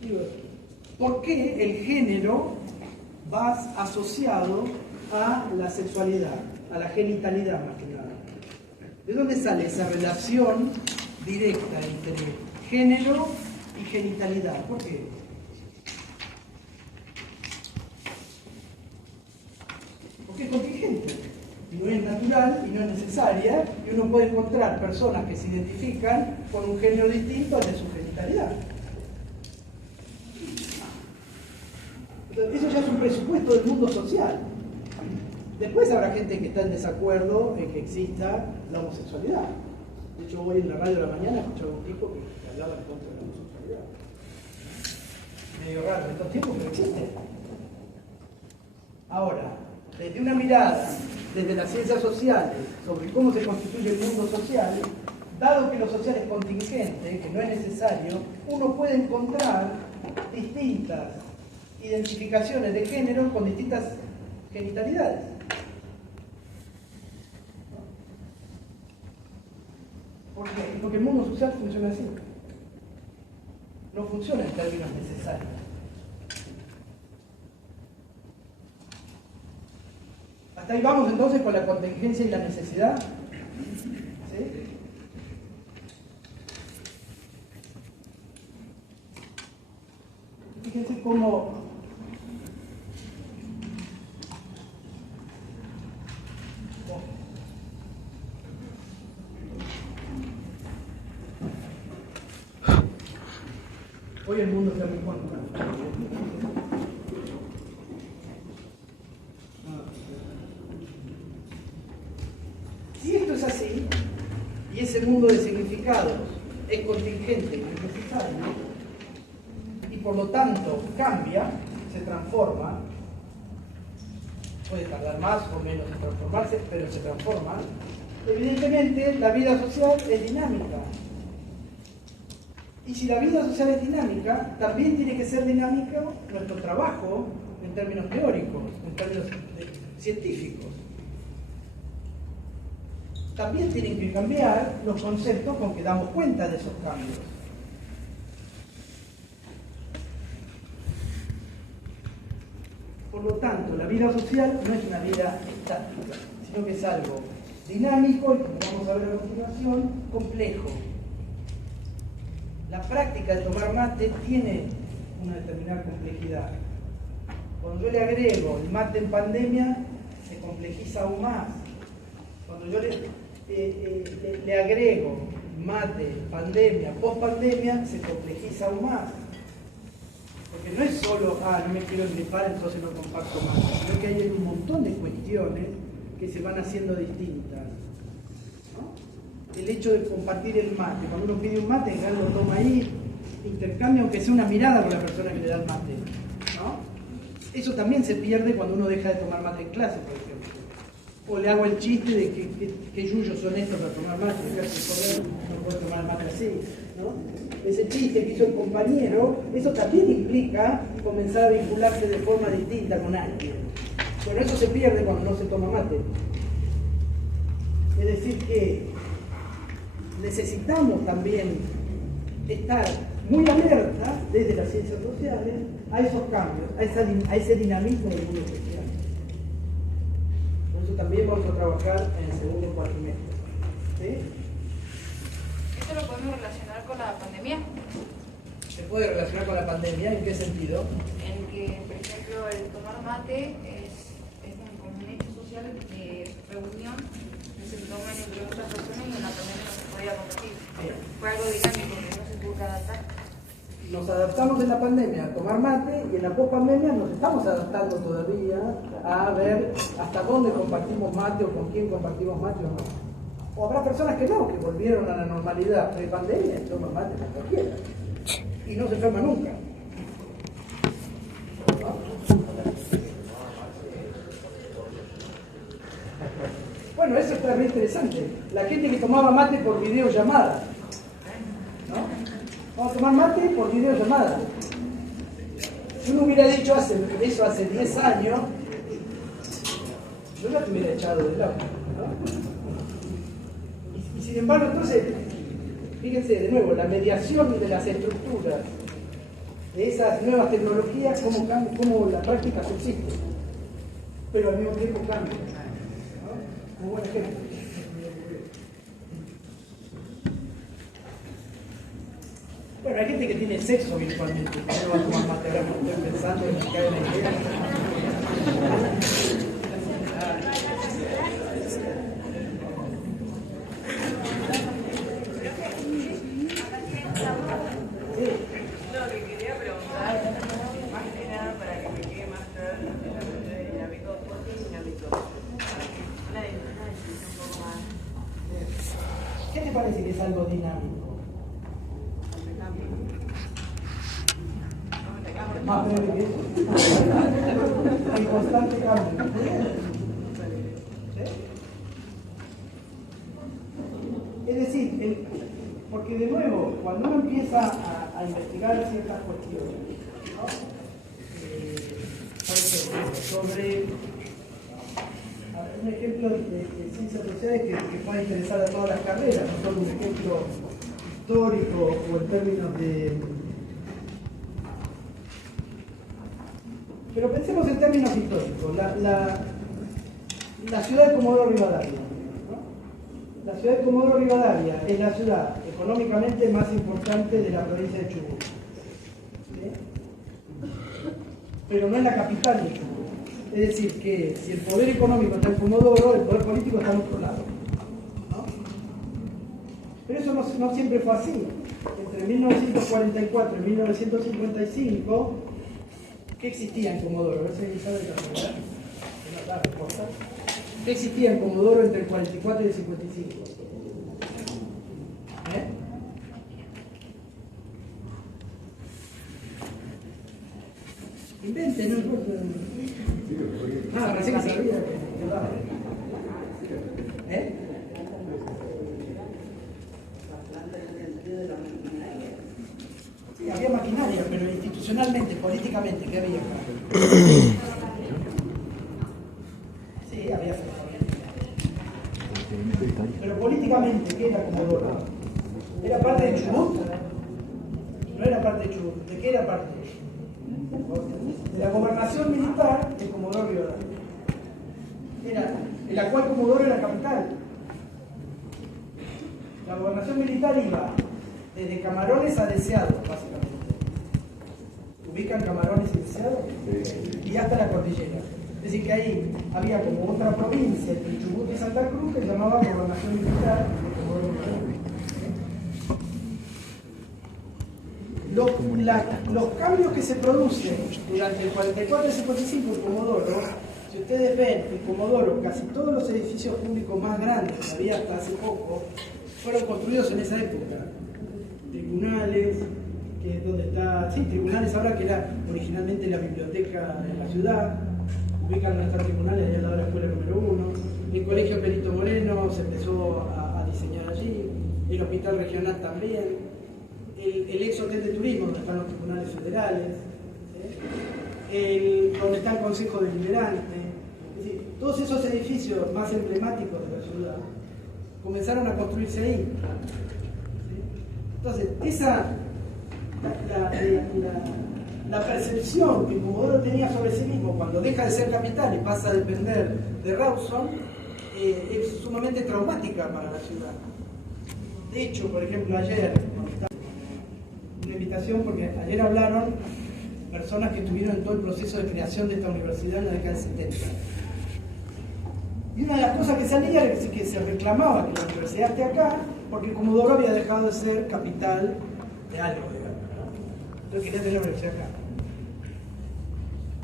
digo, ¿por qué el género va asociado a la sexualidad, a la genitalidad más que nada? ¿De dónde sale esa relación directa entre género y genitalidad? ¿Por qué? Porque es contingente, y no es natural y no es necesaria, y uno puede encontrar personas que se identifican con un género distinto al de su genitalidad. Entonces, eso ya es un presupuesto del mundo social. Después habrá gente que está en desacuerdo en que exista la homosexualidad. De hecho, hoy en la radio de la mañana escuchaba un tipo que hablaba en contra de la homosexualidad. Medio raro en estos tiempos, pero existe. Ahora, desde una mirada, desde las ciencias sociales, sobre cómo se constituye el mundo social, dado que lo social es contingente, que no es necesario, uno puede encontrar distintas identificaciones de género con distintas genitalidades. ¿Por qué? Porque el mundo social funciona así. No funciona en términos necesarios. Hasta ahí vamos entonces con la contingencia y la necesidad. ¿Sí? Fíjense cómo hoy el mundo está muy conectado. Si esto es así, y ese mundo de significados es contingente y necesario, y por lo tanto cambia, se transforma, puede tardar más o menos en transformarse, pero se transforma, Evidentemente, la vida social es dinámica. Y si la vida social es dinámica, también tiene que ser dinámica nuestro trabajo en términos teóricos, en términos científicos. También tienen que cambiar los conceptos con que damos cuenta de esos cambios. Por lo tanto, la vida social no es una vida estática, sino que es algo dinámico y, como vamos a ver a continuación, complejo. La práctica de tomar mate tiene una determinada complejidad. Cuando yo le agrego el mate en pandemia, se complejiza aún más. Cuando yo le agrego mate, pandemia, post-pandemia, se complejiza aún más. Porque no es solo, no me quiero engripar, entonces no comparto mate, sino que hay un montón de cuestiones que se van haciendo distintas. El hecho de compartir el mate, cuando uno pide un mate, el lo toma ahí, intercambia aunque sea una mirada con la persona que le da el mate, ¿no? Eso también se pierde cuando uno deja de tomar mate en clase, por ejemplo. O le hago el chiste de que yuyos son estos para tomar mate, no puedo tomar el mate así, ¿no? Ese chiste que hizo el compañero, eso también implica comenzar a vincularse de forma distinta con alguien. Pero eso se pierde cuando no se toma mate. Es decir que necesitamos también estar muy alerta desde las ciencias sociales a esos cambios, a ese dinamismo del mundo social. Por eso también vamos a trabajar en el segundo cuatrimestre. ¿Sí? ¿Esto lo podemos relacionar con la pandemia? ¿Se puede relacionar con la pandemia? ¿En qué sentido? En que, por ejemplo, el tomar mate es como un hecho social de reunión que se toman entre otras personas y en la pandemia no se podía compartir. Fue algo dinámico que no se tuvo que adaptar. Nos adaptamos en la pandemia a tomar mate y en la post-pandemia nos estamos adaptando todavía a ver hasta dónde compartimos mate o con quién compartimos mate o no. O habrá personas que no, que volvieron a la normalidad pre-pandemia y toman mate con cualquiera. Y no se enferma nunca. Bueno, eso está muy interesante. La gente que tomaba mate por videollamada. ¿No? Vamos a tomar mate por videollamada. Si uno hubiera dicho eso hace 10 años, yo ya te hubiera echado del auto, ¿no? Y sin embargo, entonces, fíjense de nuevo, la mediación de las estructuras de esas nuevas tecnologías, cómo la práctica subsiste, pero al mismo tiempo cambia, ¿no? Como buen ejemplo. Bueno, hay gente que tiene sexo virtualmente, que no va a tomar mate, ahora me estoy pensando en que hay una idea. Lo que quería preguntar, más que nada para que me quede más claro el dinámico, ¿por qué dinámico? Una definición un poco más. ¿Qué te parece que es algo dinámico? Más breve que eso. En constante cambio. ¿Sí? Es decir, porque de nuevo, cuando uno empieza a investigar ciertas cuestiones, ¿no? Por ejemplo, sobre un ejemplo de ciencias sociales que puede interesar a todas las carreras, no solo un ejemplo histórico o en términos de... Pero pensemos en términos históricos. La ciudad de Comodoro Rivadavia, ¿no? La ciudad de Comodoro Rivadavia es la ciudad económicamente más importante de la provincia de Chubut. ¿Sí? Pero no es la capital de Chubut. Es decir, que si el poder económico está en Comodoro, el poder político está en otro lado, ¿no? Pero eso no siempre fue así. Entre 1944 y 1955, ¿qué existía en Comodoro? A ver si alguien sabe de casualidad. La respuesta. ¿Qué existía en Comodoro entre el 44 y el 55? Inventen, no importa. Recién sabía que daba. políticamente, ¿qué había acá? Sí, había ferrocarril. Pero políticamente, ¿qué era Comodoro? ¿Era parte de Chubut? No era parte de Chubut. ¿De qué era parte? De la gobernación militar de Comodoro Rivadavia. En la cual Comodoro era capital. La gobernación militar iba desde Camarones a Deseado, básicamente. ¿Ubican Camarones y Deseado? Y hasta la cordillera. Es decir, que ahí había como otra provincia entre Chubut y Santa Cruz que se llamaba Gobernación Militar de Comodoro Rivadavia. Los cambios que se producen durante el 44 y 55 en Comodoro, si ustedes ven, en Comodoro casi todos los edificios públicos más grandes que había hasta hace poco fueron construidos en esa época. Tribunales, que es donde está, sí, tribunales ahora que era originalmente la biblioteca en la ciudad, ubican nuestros tribunales allá al lado de la escuela número 1, el colegio Perito Moreno se empezó a diseñar allí, el hospital regional también, el ex hotel de turismo donde están los tribunales federales, donde está el Consejo Deliberante, es decir, todos esos edificios más emblemáticos de la ciudad comenzaron a construirse ahí. Entonces, la percepción que Comodoro tenía sobre sí mismo cuando deja de ser capital y pasa a depender de Rawson es sumamente traumática para la ciudad. De hecho, por ejemplo, ayer, una invitación porque ayer hablaron personas que estuvieron en todo el proceso de creación de esta universidad en la década del 70. Y una de las cosas que salía era que se reclamaba que la universidad esté acá porque Comodoro había dejado de ser capital de algo, digamos. Entonces quería tener la universidad acá.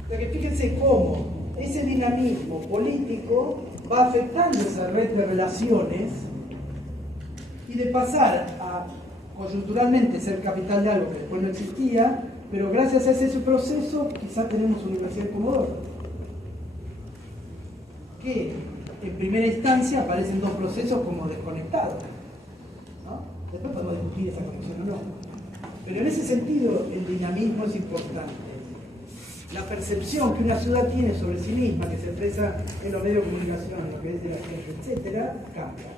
Pero que fíjense cómo ese dinamismo político va afectando esa red de relaciones y de pasar a coyunturalmente ser capital de algo que después no existía, pero gracias a ese proceso quizás tenemos Universidad de Comodoro. Que en primera instancia aparecen dos procesos como desconectados, ¿no? Después podemos discutir esa conexión o no. Pero en ese sentido el dinamismo es importante. La percepción que una ciudad tiene sobre sí misma, que se expresa en los medios de comunicación, en lo que es de la gente, etcétera, cambia.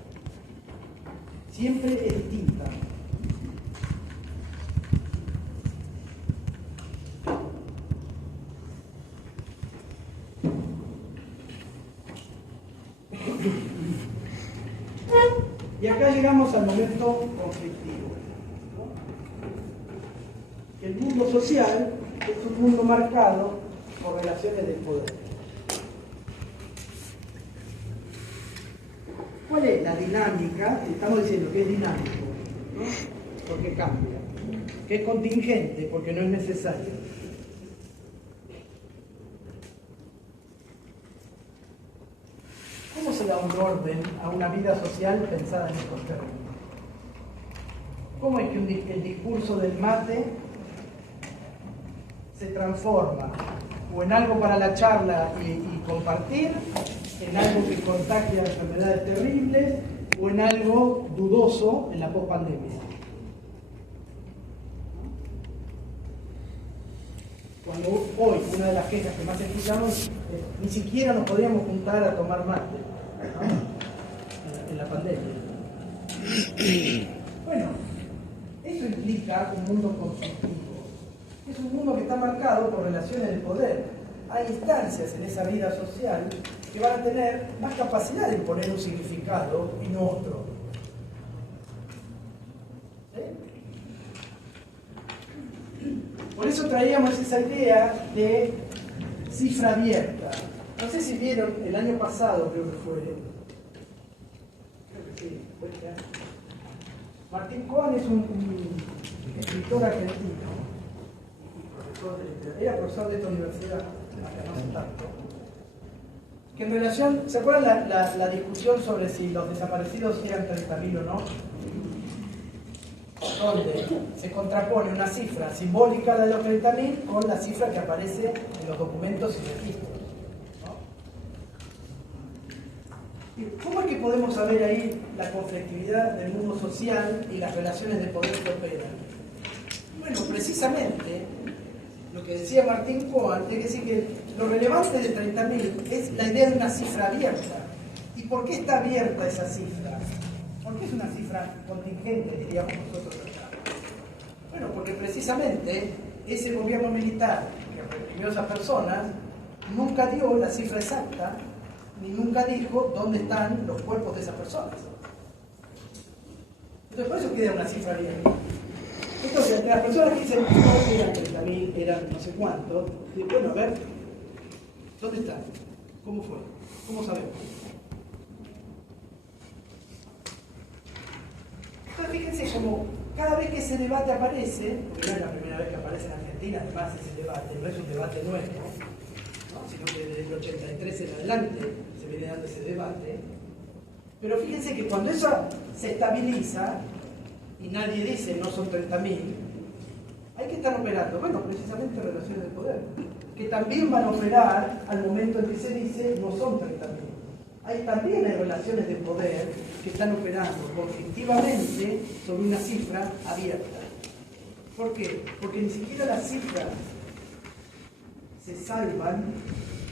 Siempre es distinta. Y acá llegamos al momento conflictivo. El mundo social es un mundo marcado por relaciones de poder. ¿Cuál es la dinámica? Estamos diciendo que es dinámico, ¿no? Porque cambia. Que es contingente, porque no es necesario. ¿Cómo se da un orden a una vida social pensada en estos términos? ¿Cómo es que el discurso del mate se transforma o en algo para la charla y compartir, en algo que contagia enfermedades terribles o en algo dudoso en la pospandemia? Cuando hoy una de las quejas que más escuchamos es ni siquiera nos podríamos juntar a tomar mate, ¿no? En la pandemia. Bueno, eso implica un mundo conflictivo. Es un mundo que está marcado por relaciones de poder. Hay instancias en esa vida social que van a tener más capacidad de imponer un significado y no otro. Por eso traíamos esa idea de cifra abierta. No sé si vieron el año pasado, creo que fue sí, Martín Cohen es un escritor argentino, era profesor de esta universidad, acá no hace tanto, que en relación, ¿se acuerdan la discusión sobre si los desaparecidos eran 30.000 o no? Donde se contrapone una cifra simbólica de los 30.000 con la cifra que aparece en los documentos y registros, ¿no? ¿Cómo es que podemos saber ahí la conflictividad del mundo social y las relaciones de poder que operan? Bueno, precisamente Lo que decía Martín Cohen es decir que lo relevante de 30.000 es la idea de una cifra abierta. ¿Y por qué está abierta esa cifra? ¿Por qué es una cifra contingente, diríamos nosotros acá? Bueno, porque precisamente ese gobierno militar que reprimió a esas personas nunca dio la cifra exacta, ni nunca dijo dónde están los cuerpos de esas personas. Entonces por eso queda una cifra abierta. Entonces, las personas que dicen no eran 30.000, eran no sé cuánto, bueno, a ver, ¿dónde están? ¿Cómo fue? ¿Cómo sabemos? Entonces, fíjense como cada vez que ese debate aparece, porque no es la primera vez que aparece en Argentina, además ese debate no es un debate nuevo, ¿no? Sino que desde el 83 en adelante se viene dando ese debate. Pero fíjense que cuando eso se estabiliza, y nadie dice no son 30.000, hay que estar operando, bueno, precisamente relaciones de poder, que también van a operar al momento en que se dice no son 30.000. Hay también relaciones de poder que están operando conflictivamente sobre una cifra abierta. ¿Por qué? Porque ni siquiera las cifras se salvan,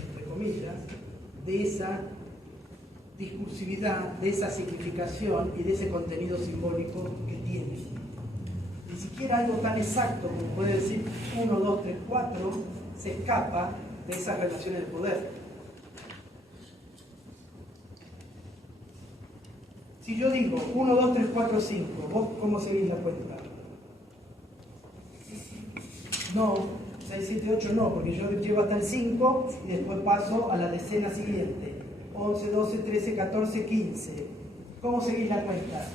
entre comillas, de esa discursividad, de esa significación y de ese contenido simbólico que tiene. Ni siquiera algo tan exacto como puede decir 1, 2, 3, 4 se escapa de esas relaciones de poder. Si yo digo 1, 2, 3, 4, 5, ¿vos cómo seguís la cuenta? No, 6, 7, 8 no, porque yo llego hasta el 5 y después paso a la decena siguiente. 11, 12, 13, 14, 15. ¿Cómo seguís la cuenta?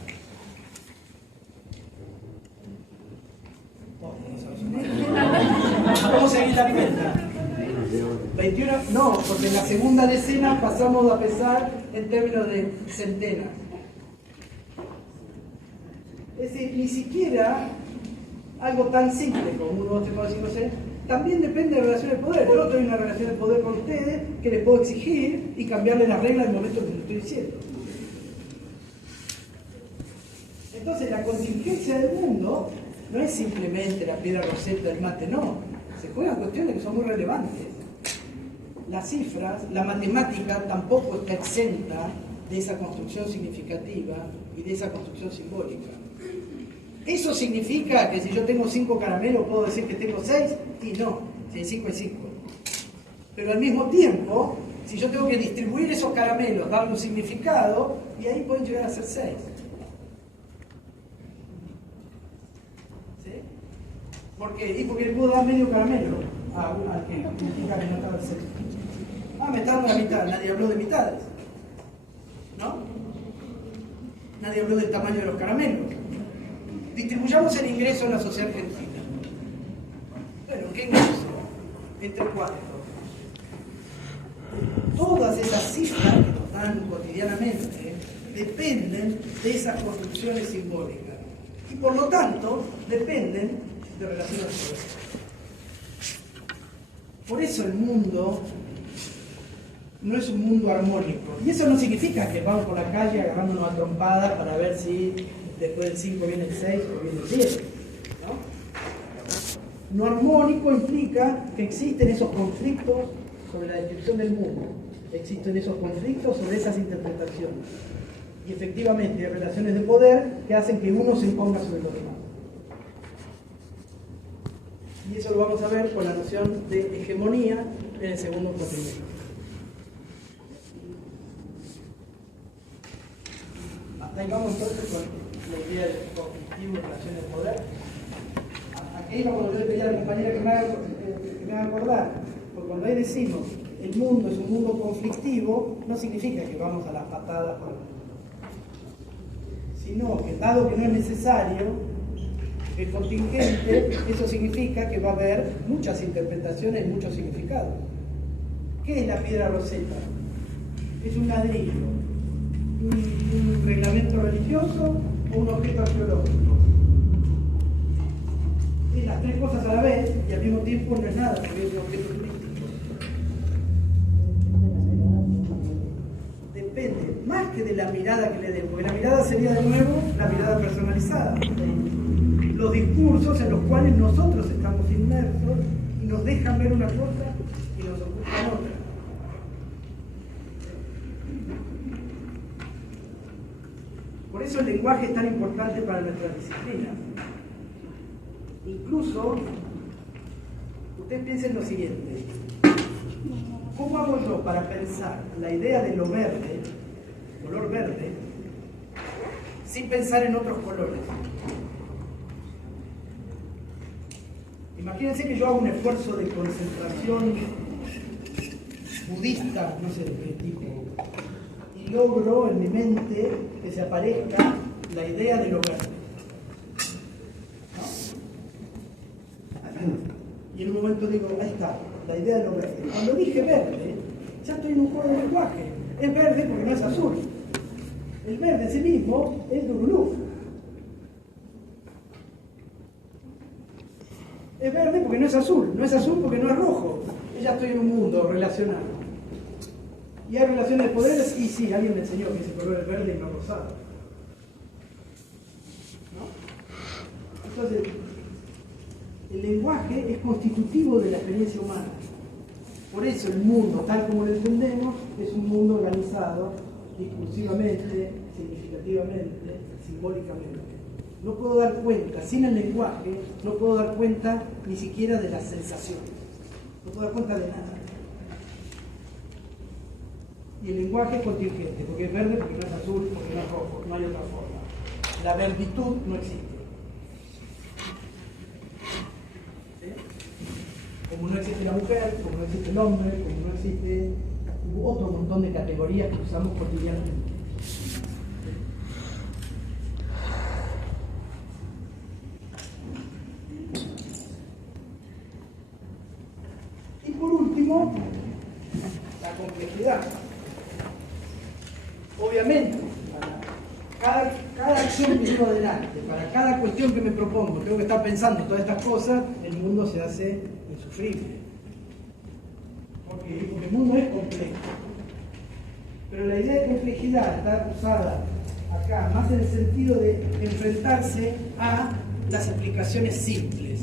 ¿Cómo seguís la cuenta? 21, no, porque en la segunda decena pasamos a pesar en términos de centenas. Es decir, ni siquiera algo tan simple como 1, 2, 3, 4, 5, 6, también depende de la relación de poder. Yo no tengo una relación de poder con ustedes que les puedo exigir y cambiarle las reglas en el momento que les estoy diciendo. Entonces, la contingencia del mundo no es simplemente la piedra roseta del mate, no. Se juegan cuestiones que son muy relevantes. Las cifras, la matemática tampoco está exenta de esa construcción significativa y de esa construcción simbólica. ¿Eso significa que si yo tengo 5 caramelos puedo decir que tengo 6? Y no, si hay 5 hay 5. Pero al mismo tiempo, si yo tengo que distribuir esos caramelos, darle un significado, y ahí pueden llegar a ser 6. ¿Sí? ¿Por qué? Y porque le puedo dar medio caramelo al que significa que no estaba el 6. Me está dando la mitad, nadie habló de mitades. ¿No? Nadie habló del tamaño de los caramelos. Distribuyamos el ingreso en la sociedad argentina. Bueno, ¿qué ingreso? ¿Entre cuánto? Todas esas cifras que nos dan cotidianamente dependen de esas construcciones simbólicas. Y por lo tanto, dependen de relaciones de poder. Por eso el mundo no es un mundo armónico. Y eso no significa que vamos por la calle agarrándonos a trompadas para ver si después del 5 viene el 6 o viene el 7. ¿No? No armónico implica que existen esos conflictos sobre la descripción del mundo. Existen esos conflictos sobre esas interpretaciones. Y efectivamente hay relaciones de poder que hacen que uno se imponga sobre los demás. Y eso lo vamos a ver con la noción de hegemonía en el segundo cuatrimestre. Hasta ahí vamos entonces con la idea del conflictivo en relación de poder. Aquí vamos, yo le pedí a la compañera que me haga acordar, porque cuando ahí decimos el mundo es un mundo conflictivo, no significa que vamos a las patadas por el mundo, sino que dado que no es necesario el contingente, eso significa que va a haber muchas interpretaciones y muchos significados. ¿Qué es la piedra roseta? Es un ladrillo, un reglamento religioso o un objeto arqueológico. Es las tres cosas a la vez y al mismo tiempo no es nada, porque es un objeto turístico. Depende, más que de la mirada que le den, porque la mirada sería de nuevo la mirada personalizada. Los discursos en los cuales nosotros estamos inmersos y nos dejan ver una cosa y nos ocultan otra. Por eso el lenguaje es tan importante para nuestra disciplina. Incluso, ustedes piensen lo siguiente: ¿cómo hago yo para pensar la idea de lo verde, color verde, sin pensar en otros colores? Imagínense que yo hago un esfuerzo de concentración budista, no sé de qué tipo, y logro en mi mente que se aparezca la idea de lo verde. ¿No? Y en un momento digo, ahí está, la idea de lo verde. Cuando dije verde, ya estoy en un juego de lenguaje. Es verde porque no es azul. El verde en sí mismo es durulú. Es verde porque no es azul. No es azul porque no es rojo. Yo ya estoy en un mundo relacionado. Y hay relaciones de poderes, y sí, alguien me enseñó que ese color es verde y no rosado. ¿No? Entonces, el lenguaje es constitutivo de la experiencia humana. Por eso el mundo, tal como lo entendemos, es un mundo organizado discursivamente, significativamente, simbólicamente. No puedo dar cuenta, sin el lenguaje, no puedo dar cuenta ni siquiera de las sensaciones. No puedo dar cuenta de nada. Y el lenguaje es contingente, porque es verde, porque no es azul, porque no es rojo, no hay otra forma. La verditud no existe. ¿Sí? Como no existe la mujer, como no existe el hombre, como no existe otro montón de categorías que usamos cotidianamente. Y por último, la complejidad. Obviamente, para cada acción que llevo adelante, para cada cuestión que me propongo, tengo que estar pensando todas estas cosas, el mundo se hace insufrible. Porque el mundo es complejo. Pero la idea de complejidad está usada acá, más en el sentido de enfrentarse a las explicaciones simples.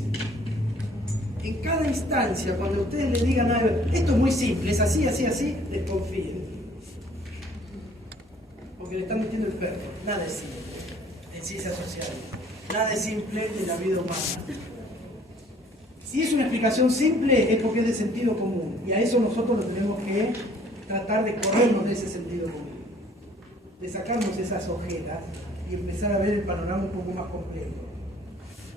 En cada instancia, cuando ustedes le digan algo, esto es muy simple, es así, así, así, desconfíen. Porque le están metiendo el perro. Nada es simple en ciencias sociales. Nada es simple en la vida humana. Si es una explicación simple, es porque es de sentido común. Y a eso nosotros lo tenemos que tratar de corrernos de ese sentido común. De sacarnos esas ojeras y empezar a ver el panorama un poco más complejo.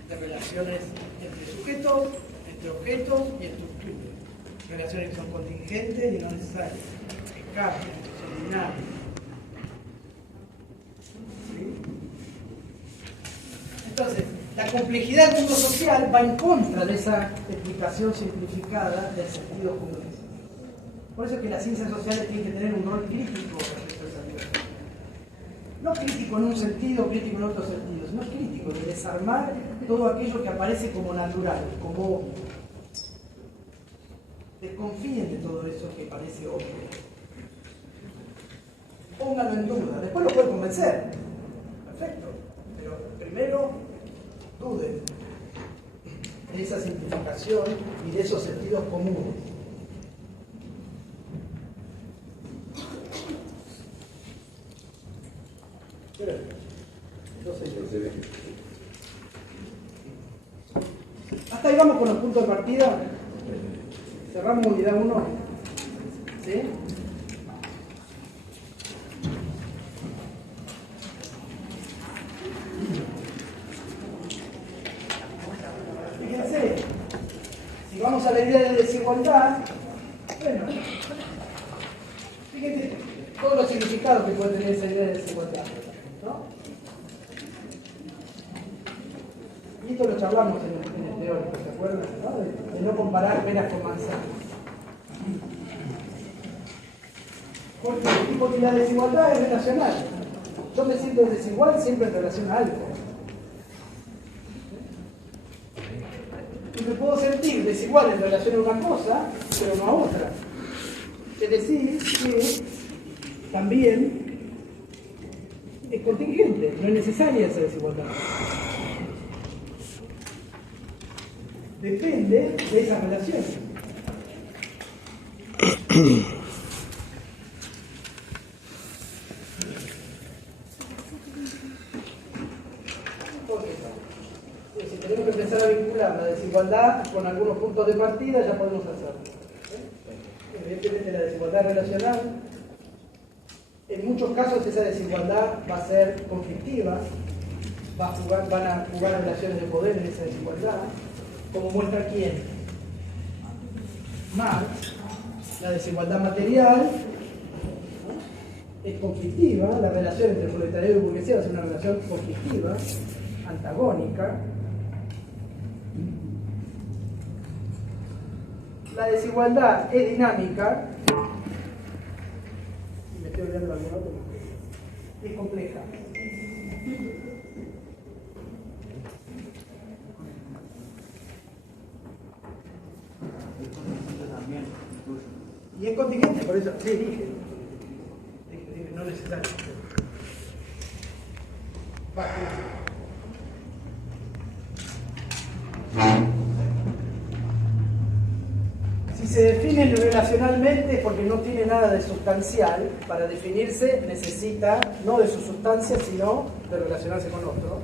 De relaciones entre sujetos, entre objetos y estructuras. Relaciones que son contingentes y no necesarias. Que cambian, que son dinámicas. Entonces, la complejidad del mundo social va en contra de esa explicación simplificada del sentido común. Por eso es que las ciencias sociales tienen que tener un rol crítico respecto a esa teoría. No crítico en un sentido, crítico en otro sentido, sino crítico de desarmar todo aquello que aparece como natural, como obvio. Desconfíen de todo eso que parece obvio. Pónganlo en duda, después lo pueden convencer. Perfecto. Pero primero duden de esa simplificación y de esos sentidos comunes. Hasta ahí vamos con los puntos de partida. Cerramos unidad 1. ¿Sí? Fíjense, si vamos a la idea de desigualdad, bueno, fíjense todos los significados que puede tener esa idea de desigualdad, ¿no? Y esto lo charlamos en el teórico, ¿se acuerdan? ¿No? De no comparar peras con manzanas. Porque la desigualdad es relacional. Yo me siento desigual siempre en relación a algo. Y me puedo sentir desigual en relación a una cosa, pero no a otra. Es decir, que también es contingente, no es necesaria esa desigualdad. depende de esas relaciones. Si tenemos que empezar a vincular la desigualdad con algunos puntos de partida, ya podemos hacerlo. Evidentemente la desigualdad relacional, en muchos casos esa desigualdad va a ser conflictiva, van a jugar relaciones de poder en esa desigualdad, como muestra quién. Marx, la desigualdad material es conflictiva, la relación entre proletariado y burguesía va a ser una relación conflictiva, antagónica. La desigualdad es dinámica, y me estoy olvidando de algún otro, es compleja. Y es contingente, por eso, sí, dije, no necesario. Va. Si se define relacionalmente es porque no tiene nada de sustancial. Para definirse necesita no de su sustancia, sino de relacionarse con otro.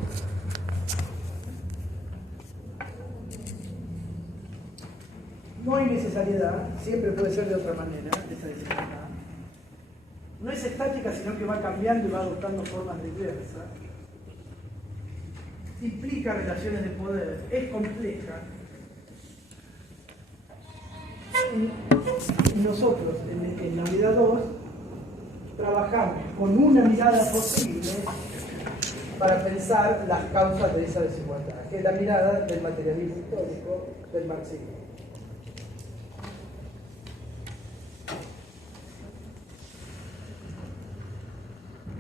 No hay necesariedad, siempre puede ser de otra manera, esa desigualdad. No es estática, sino que va cambiando y va adoptando formas diversas. Implica relaciones de poder, es compleja. Y nosotros, en la unidad 2, trabajamos con una mirada posible para pensar las causas de esa desigualdad, que es la mirada del materialismo histórico, del marxismo.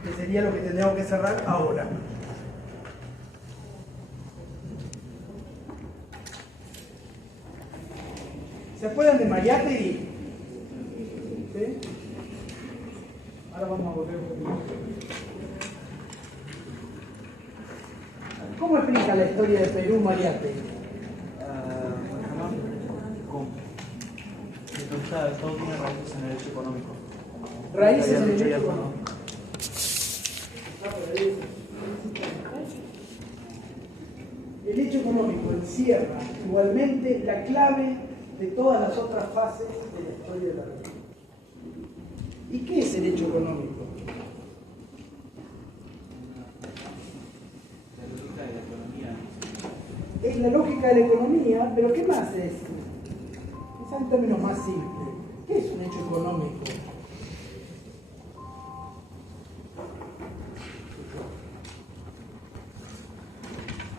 Que sería lo que tendríamos que cerrar ahora. ¿Se acuerdan de Mariátegui? ¿Sí? Ahora vamos a volver un poquito. ¿Cómo explica la historia de Perú Mariátegui? Todo tiene raíces en el hecho económico. Raíces en el hecho económico. El hecho económico encierra igualmente la clave de todas las otras fases de la historia de la vida. ¿Y qué es el hecho económico? La lógica de la economía. Es la lógica de la economía, pero ¿qué más es? Es en términos más simples. ¿Qué es un hecho económico?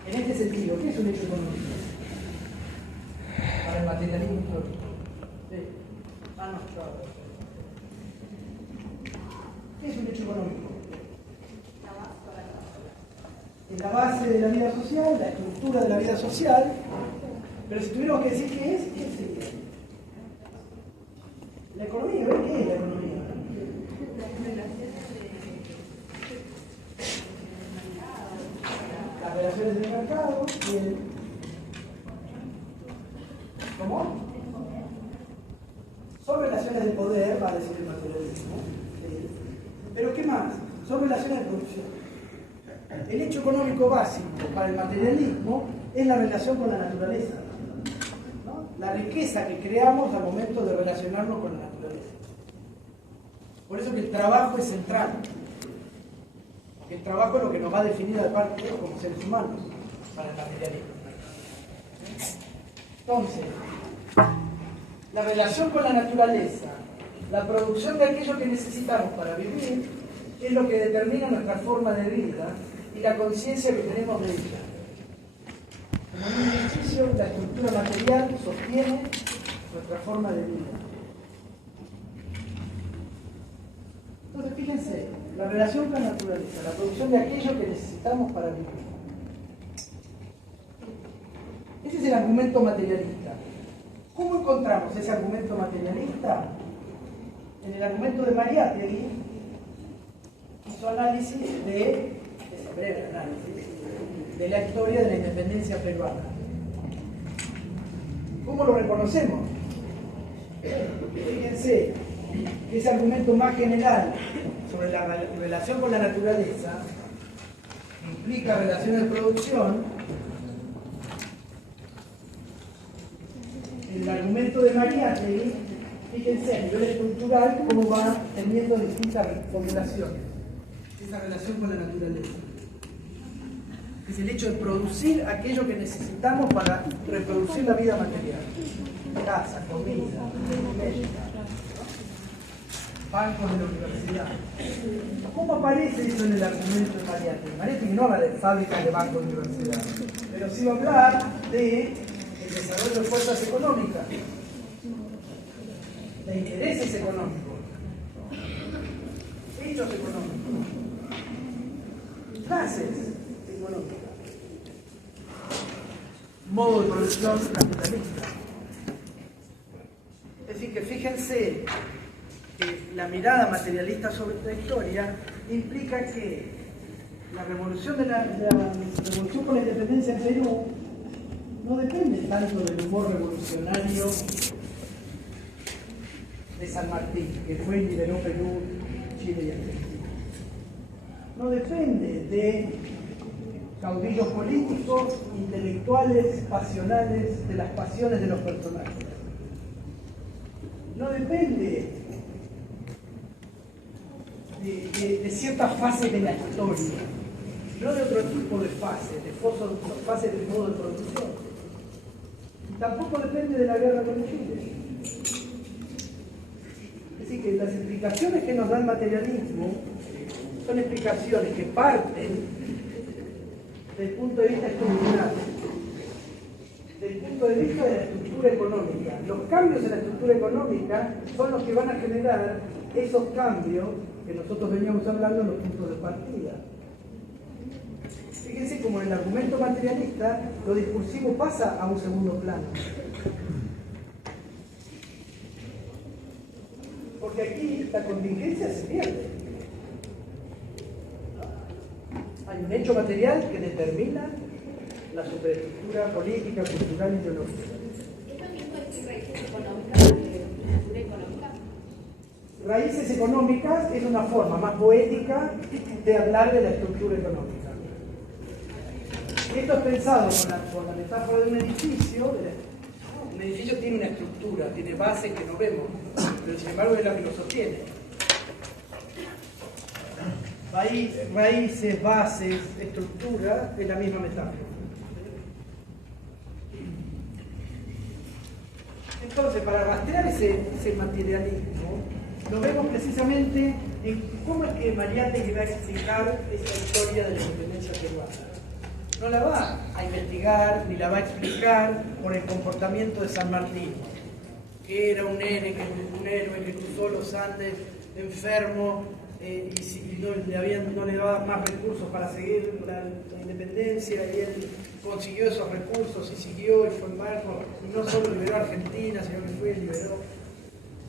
En este sentido, ¿qué es un hecho económico? Para el materialismo histórico. Sí. No, claro. ¿Qué es un hecho económico? Es la base de la vida social, la estructura de la vida social, pero si tuviéramos que decir qué es, ¿qué sería? La economía, ¿verdad? ¿Qué es la economía? Las relaciones del mercado y el... ¿Cómo? Son relaciones de poder, va a decir el materialismo. Pero ¿qué más? Son relaciones de producción. El hecho económico básico para el materialismo es la relación con la naturaleza, ¿no? La riqueza que creamos al momento de relacionarnos con la naturaleza. Por eso que el trabajo es central. Porque el trabajo es lo que nos va a definir al parte como seres humanos para el materialismo. Entonces, la relación con la naturaleza, la producción de aquello que necesitamos para vivir, es lo que determina nuestra forma de vida y la conciencia que tenemos de ella. Como en un ejercicio, la estructura material sostiene nuestra forma de vida. Entonces, fíjense, la relación con la naturaleza, la producción de aquello que necesitamos para vivir. Ese es el argumento materialista. ¿Cómo encontramos ese argumento materialista? En el argumento de Mariátegui, hizo análisis ese breve análisis, de la historia de la independencia peruana. ¿Cómo lo reconocemos? Fíjense, ese argumento más general sobre la relación con la naturaleza implica relaciones de producción. El argumento de Mariátegui, fíjense a nivel estructural cómo va teniendo distintas formulaciones, esa relación con la naturaleza. Es el hecho de producir aquello que necesitamos para reproducir la vida material. Casa, comida, médica, bancos de la universidad. ¿Cómo aparece eso en el argumento de Mariátegui? Mariátegui no habla de fábricas de bancos de universidad, pero sí va a hablar de el desarrollo de fuerzas económicas, de intereses económicos, hechos económicos, clases económicas, modo de producción capitalista. Es decir, que fíjense que la mirada materialista sobre esta historia implica que la revolución revolución por la independencia en Perú no depende tanto del humor revolucionario de San Martín, que fue y liberó Perú, Chile y Argentina. No depende de caudillos políticos, intelectuales, pasionales, de las pasiones de los personajes. No depende de ciertas fases de la historia, no de otro tipo de fases, de fases del modo de producción. Y tampoco depende de la guerra con Chile. Es decir, que las explicaciones que nos da el materialismo son explicaciones que parten del punto de vista estructural, del punto de vista de la estructura económica. Los cambios en la estructura económica son los que van a generar esos cambios que nosotros veníamos hablando en los puntos de partida. Fíjense como en el argumento materialista lo discursivo pasa a un segundo plano. Porque aquí la contingencia se pierde. Hay un hecho material que determina la superestructura política, cultural y ideológica. ¿Esto mismo es raíces económicas de estructura económica? Raíces económicas es una forma más poética de hablar de la estructura económica. Esto es pensado con la metáfora de un edificio. Un edificio tiene una estructura, tiene bases que no vemos, pero sin embargo es la que lo sostiene. Raíces, bases, estructura, es la misma metáfora. Entonces, para rastrear ese materialismo, lo vemos precisamente en cómo es que Mariátegui va a explicar esa historia de la independencia peruana. No la va a investigar ni la va a explicar por el comportamiento de San Martín, que era un héroe que cruzó los Andes enfermo y no le daban más recursos para seguir la independencia, y él consiguió esos recursos y siguió y fue en barco, y no solo liberó a Argentina, sino que fue y liberó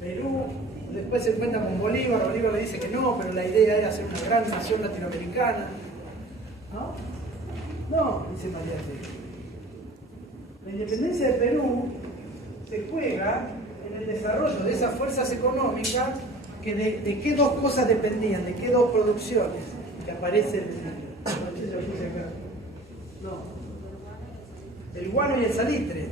Perú. Después se encuentra con Bolívar le dice que no, pero la idea era hacer una gran nación latinoamericana. No, dice Mariátegui. La independencia de Perú se juega en el desarrollo de esas fuerzas económicas que de qué dos cosas dependían, de qué dos producciones que aparecen. El guano y el salitre.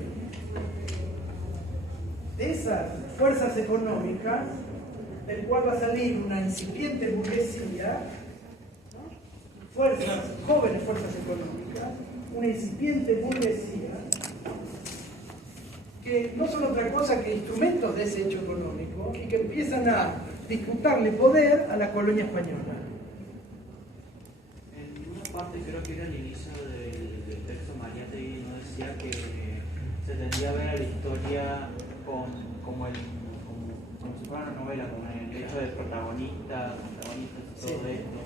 De esas fuerzas económicas, del cual va a salir una incipiente burguesía, jóvenes fuerzas económicas, una incipiente burguesía, que no son otra cosa que instrumentos de ese hecho económico y que empiezan a disputarle poder a la colonia española. En una parte, creo que era el inicio del texto, Mariátegui nos decía que se tendía a ver a la historia como si fuera una novela, con el hecho de protagonistas, antagonistas y todo esto.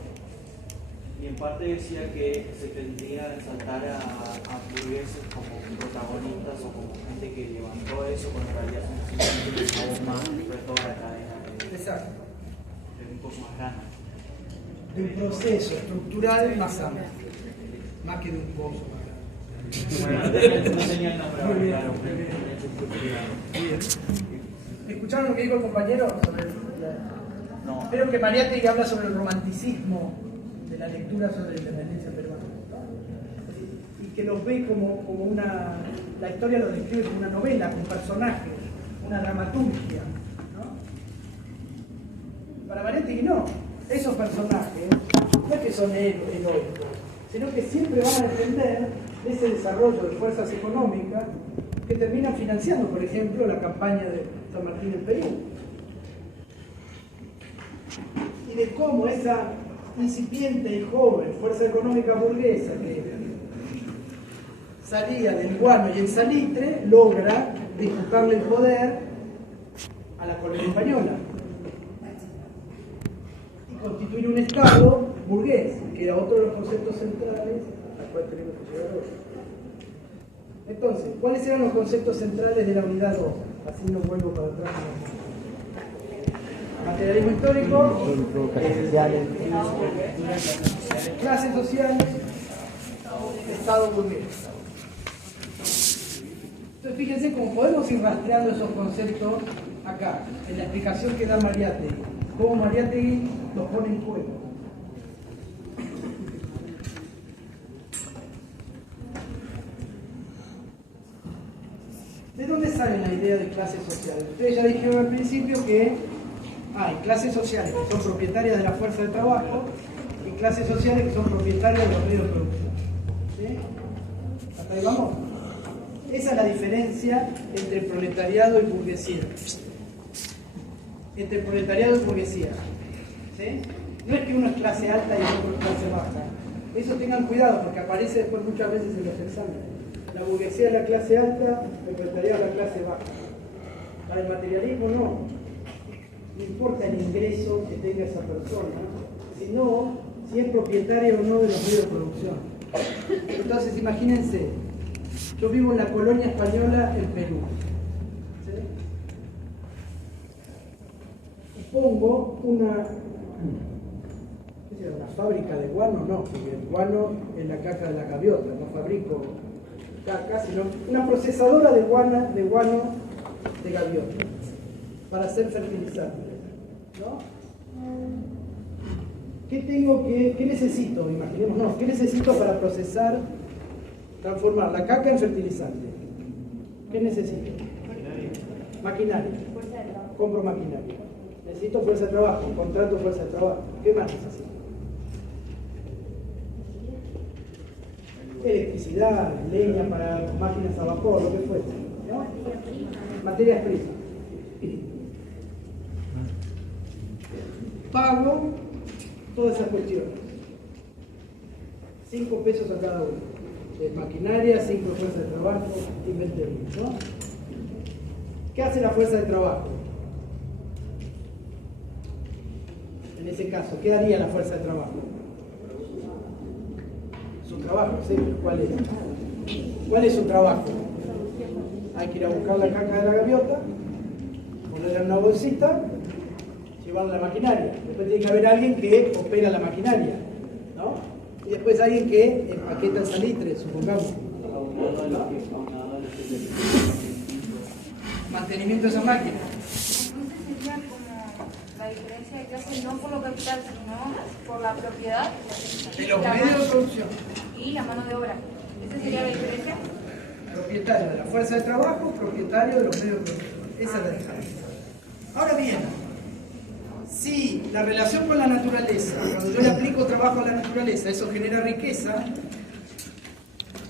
Y en parte decía que se tendría a exaltar a burgueses como protagonistas o como gente que levantó eso, cuando en realidad son simplemente un más de toda la cadena. Exacto. Es un poco más grande. De un proceso estructural más amplio, más que de un pozo más grande. Bueno, no tenía el nombre. Muy bien, Claro, muy bien. Bien. ¿Escucharon lo que dijo el compañero sobre No. Creo que Mariátegui habla sobre el romanticismo de la lectura sobre la independencia peruana, ¿no? Y que los ve como una... La historia lo describe como una novela, con personajes, una dramaturgia, ¿no? Para Mariátegui no. Esos personajes no es que son heroicos, sino que siempre van a depender de ese desarrollo de fuerzas económicas que terminan financiando, por ejemplo, la campaña de San Martín en Perú. Y de cómo esa incipiente y joven fuerza económica burguesa que salía del guano y el salitre logra disputarle el poder a la colonia española y constituir un Estado burgués, que era otro de los conceptos centrales al cual tenemos que llegar hoy. Entonces, ¿cuáles eran los conceptos centrales de la unidad 2? Así no vuelvo para atrás. Materialismo histórico, clases sociales, Estado burgués. Entonces fíjense cómo podemos ir rastreando esos conceptos acá, en la explicación que da Mariátegui, cómo Mariátegui los pone en juego. ¿De dónde sale la idea de clases sociales? Ustedes ya dijeron al principio que hay clases sociales que son propietarias de la fuerza de trabajo y clases sociales que son propietarias de los medios de producción. ¿Sí? ¿Hasta ahí vamos? Esa es la diferencia entre proletariado y burguesía. Entre proletariado y burguesía. ¿Sí? No es que uno es clase alta y otro es clase baja. Eso tengan cuidado porque aparece después muchas veces en los exámenes. La burguesía es la clase alta, el proletariado es la clase baja. Para el materialismo no. No importa el ingreso que tenga esa persona, sino si es propietario o no de los medios de producción. Entonces imagínense, yo vivo en la colonia española en Perú. ¿Sí? Y pongo una fábrica de guano, no, porque el guano es la caca de la gaviota, no fabrico caca, sino una procesadora de guano de gaviota para hacer fertilizantes, ¿no? ¿Qué necesito? Imaginémonos, ¿qué necesito para procesar, transformar la caca en fertilizante? ¿Qué necesito? Maquinaria. Compro maquinaria. Necesito fuerza de trabajo, contrato fuerza de trabajo. ¿Qué más necesito? Electricidad, leña para máquinas a vapor, lo que fuese, ¿no? Materias primas. Pago todas esas cuestiones. 5 pesos a cada uno. De maquinaria, 5 de fuerza de trabajo, inventario, ¿no? ¿Qué hace la fuerza de trabajo? En ese caso, ¿qué haría la fuerza de trabajo? Su trabajo, ¿sí? ¿Cuál es? ¿Cuál es su trabajo? Hay que ir a buscar la caca de la gaviota, ponerla en una bolsita, llevarla a la maquinaria. Después tiene que haber alguien que opera la maquinaria, ¿no? Y después alguien que empaqueta el salitre, supongamos. Mantenimiento de esa máquina. Entonces sería como la diferencia de clase no por lo capital, sino por la propiedad De los medios de producción. y la mano de obra. ¿Esa sería la diferencia? Propietario de la fuerza de trabajo, propietario de los medios de producción. Esa es la diferencia. Ahora bien, si la relación con la naturaleza, cuando yo le aplico trabajo a la naturaleza, eso genera riqueza,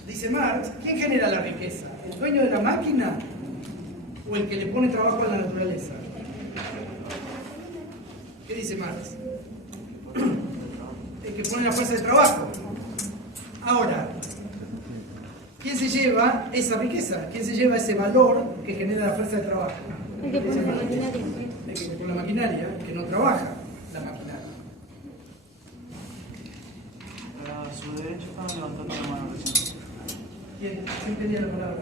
dice Marx, ¿quién genera la riqueza? ¿El dueño de la máquina o el que le pone trabajo a la naturaleza? ¿Qué dice Marx? El que pone la fuerza de trabajo. Ahora, ¿quién se lleva esa riqueza? ¿Quién se lleva ese valor que genera la fuerza de trabajo? El que pone la maquinaria. El que pone la maquinaria, que no trabaja la maquinaria. A su derecho están levantando la mano recién. ¿Quién? ¿Quién tenía la palabra?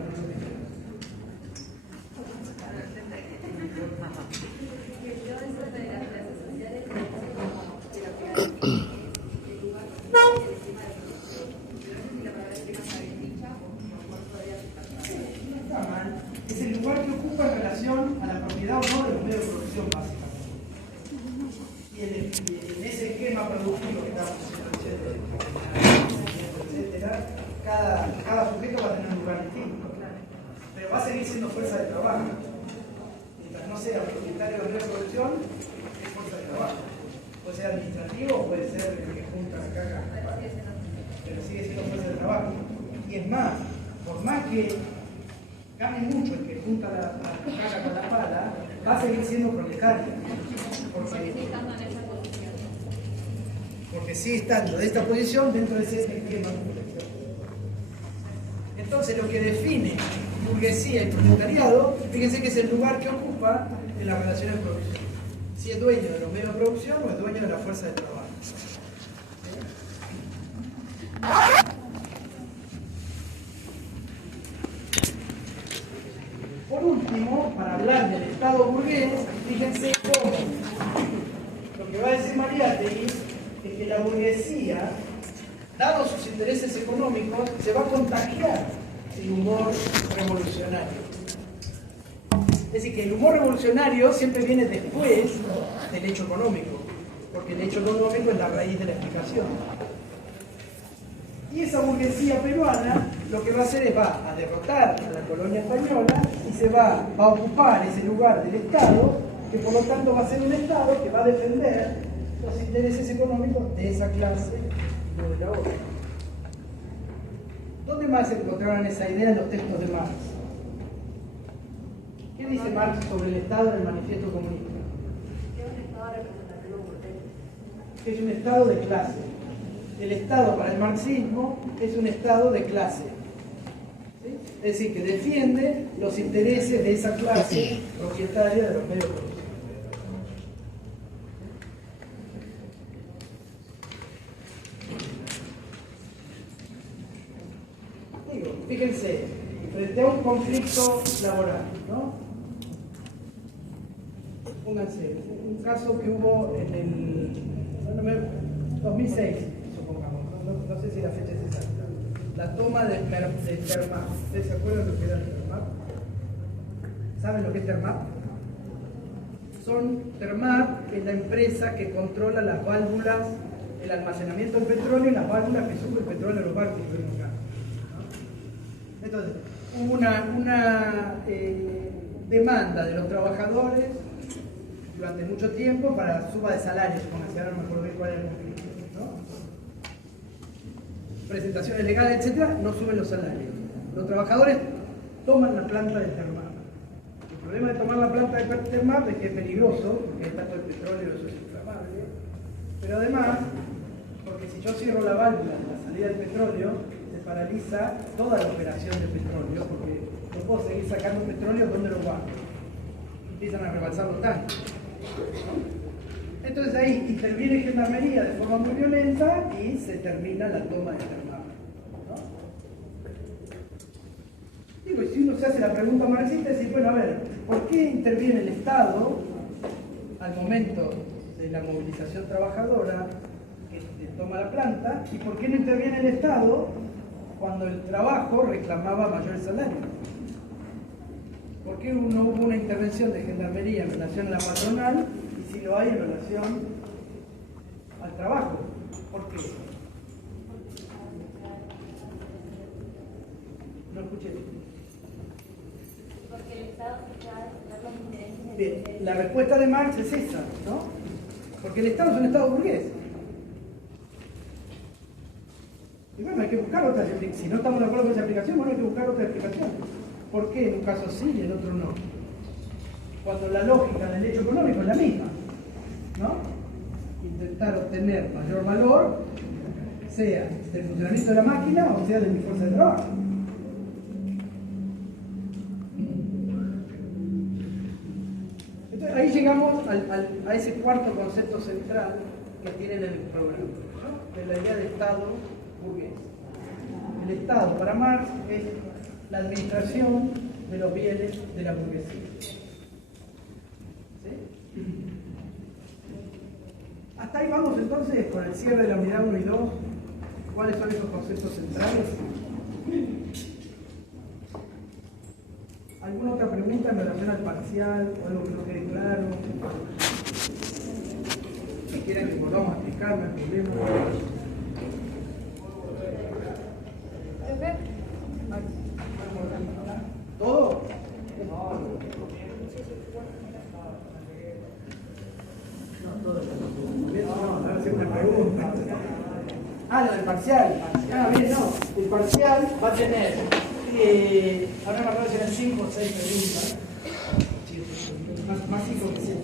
que gane mucho el que junta la caja con la pala, va a seguir siendo proletario. Porque sigue estando de esta posición dentro de ese esquema de protección. Entonces lo que define burguesía y proletariado, fíjense que es el lugar que ocupa en las relaciones de producción. Si es dueño de los medios de producción o es dueño de la fuerza de trabajo. Por último, para hablar del Estado burgués, fíjense cómo lo que va a decir Mariátegui es que la burguesía, dados sus intereses económicos, se va a contagiar el humor revolucionario. Es decir, que el humor revolucionario siempre viene después del hecho económico, porque el hecho económico es la raíz de la explicación. Y esa burguesía peruana lo que va a hacer es va a derrotar a la colonia española y se va a ocupar ese lugar del Estado, que por lo tanto va a ser un Estado que va a defender los intereses económicos de esa clase y no de la otra. ¿Dónde más encontraron esa idea en los textos de Marx? ¿Qué dice Marx sobre el Estado en el Manifiesto Comunista? Es un estado representativo burgués. Es un Estado de clase. El Estado para el marxismo es un Estado de clase. ¿Sí? Es decir, que defiende los intereses de esa clase propietaria de los medios de producción. Digo, fíjense, frente a un conflicto laboral, ¿no? Pónganse, un caso que hubo en el 2006, supongamos, no sé si la fecha es exacta, la toma de Termap. ¿Ustedes se acuerdan de lo que era el Termap? ¿Saben lo que es Termap? Termap es la empresa que controla las válvulas, el almacenamiento del petróleo y las válvulas que suben el petróleo a los barcos. Entonces, hubo una demanda de los trabajadores durante mucho tiempo para suba de salarios, como ahora no me acuerdo bien cuál era el conflicto, ¿no? Presentaciones legales, etcétera, no suben los salarios. Los trabajadores toman la planta de Termap. El problema de tomar la planta de Termap es que es peligroso, porque está todo el petróleo, eso es inflamable, pero además, porque si yo cierro la válvula de la salida del petróleo, se paraliza toda la operación del petróleo, porque no puedo seguir sacando petróleo, ¿dónde lo guardo? Empiezan a rebalsar los tanques. Entonces ahí interviene Gendarmería de forma muy violenta y se termina la toma de Termap, ¿no? Digo, y si uno se hace la pregunta marxista, es decir, bueno, a ver, ¿por qué interviene el Estado al momento de la movilización trabajadora que toma la planta? ¿Y por qué no interviene el Estado cuando el trabajo reclamaba mayores salarios? ¿Por qué no hubo una intervención de Gendarmería en relación a la patronal y si lo hay en relación al trabajo? ¿Por qué? No escuché. Porque el Estado se va a defender los intereses. Bien, la respuesta de Marx es esa, ¿no? Porque el Estado es un Estado burgués. Y bueno, hay que buscar otra explicación. Si no estamos de acuerdo con esa explicación, bueno, hay que buscar otra explicación. ¿Por qué en un caso sí y en otro no? Cuando la lógica del hecho económico es la misma, ¿no? Intentar obtener mayor valor, sea del funcionamiento de la máquina o sea de mi fuerza de trabajo. Entonces ahí llegamos a ese cuarto concepto central que tiene el programa, ¿no? De la idea de Estado burgués. El Estado para Marx es la administración de los bienes de la burguesía. ¿Sí? Hasta ahí vamos entonces con el cierre de la unidad 1 y 2. ¿Cuáles son esos conceptos centrales? ¿Alguna otra pregunta en relación al parcial o algo que no quede claro? Si quieren que volvamos a explicar, no hay problema. ¿Todo? No, todo. No, a hacer una pregunta. Ah, lo del parcial. Ah, bien, no. El parcial va a tener Ahora me acuerdo si eran 5 o 6 preguntas. Más 5 que 7.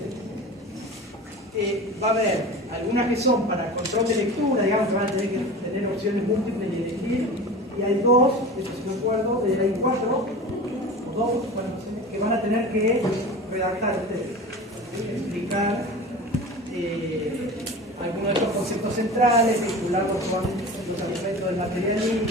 Va a haber algunas que son para control de lectura, digamos que van a tener que tener opciones múltiples y elegir. Y hay 2, eso sí me acuerdo, hay 4 o 2, bueno, no sé, que van a tener que redactar ustedes, explicar algunos de estos conceptos centrales, vincularlos con los aspectos del materialismo, etc.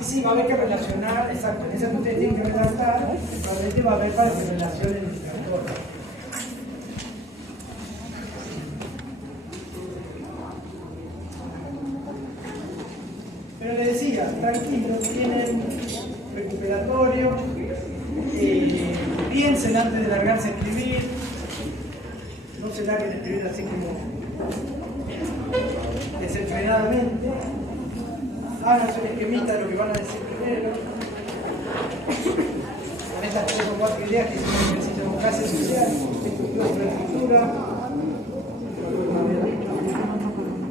Sí, va a haber que relacionar, exacto, en ese punto ustedes tienen que redactar, probablemente va a haber para que relacionen el indicador. Pero les decía, tranquilos, tienen recuperatorio, piensen antes de largarse a escribir, no se larguen a escribir así como desenfrenadamente. Háganse un esquemita de lo que van a decir primero. Con estas 3 o 4 ideas que hicimos un ejercicio de democracia social, estructura sobre escritura.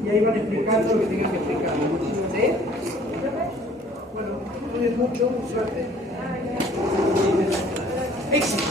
Y ahí van explicando lo que tengan que explicar. ¿Sí? Bueno, estudien mucho, suerte. Éxito.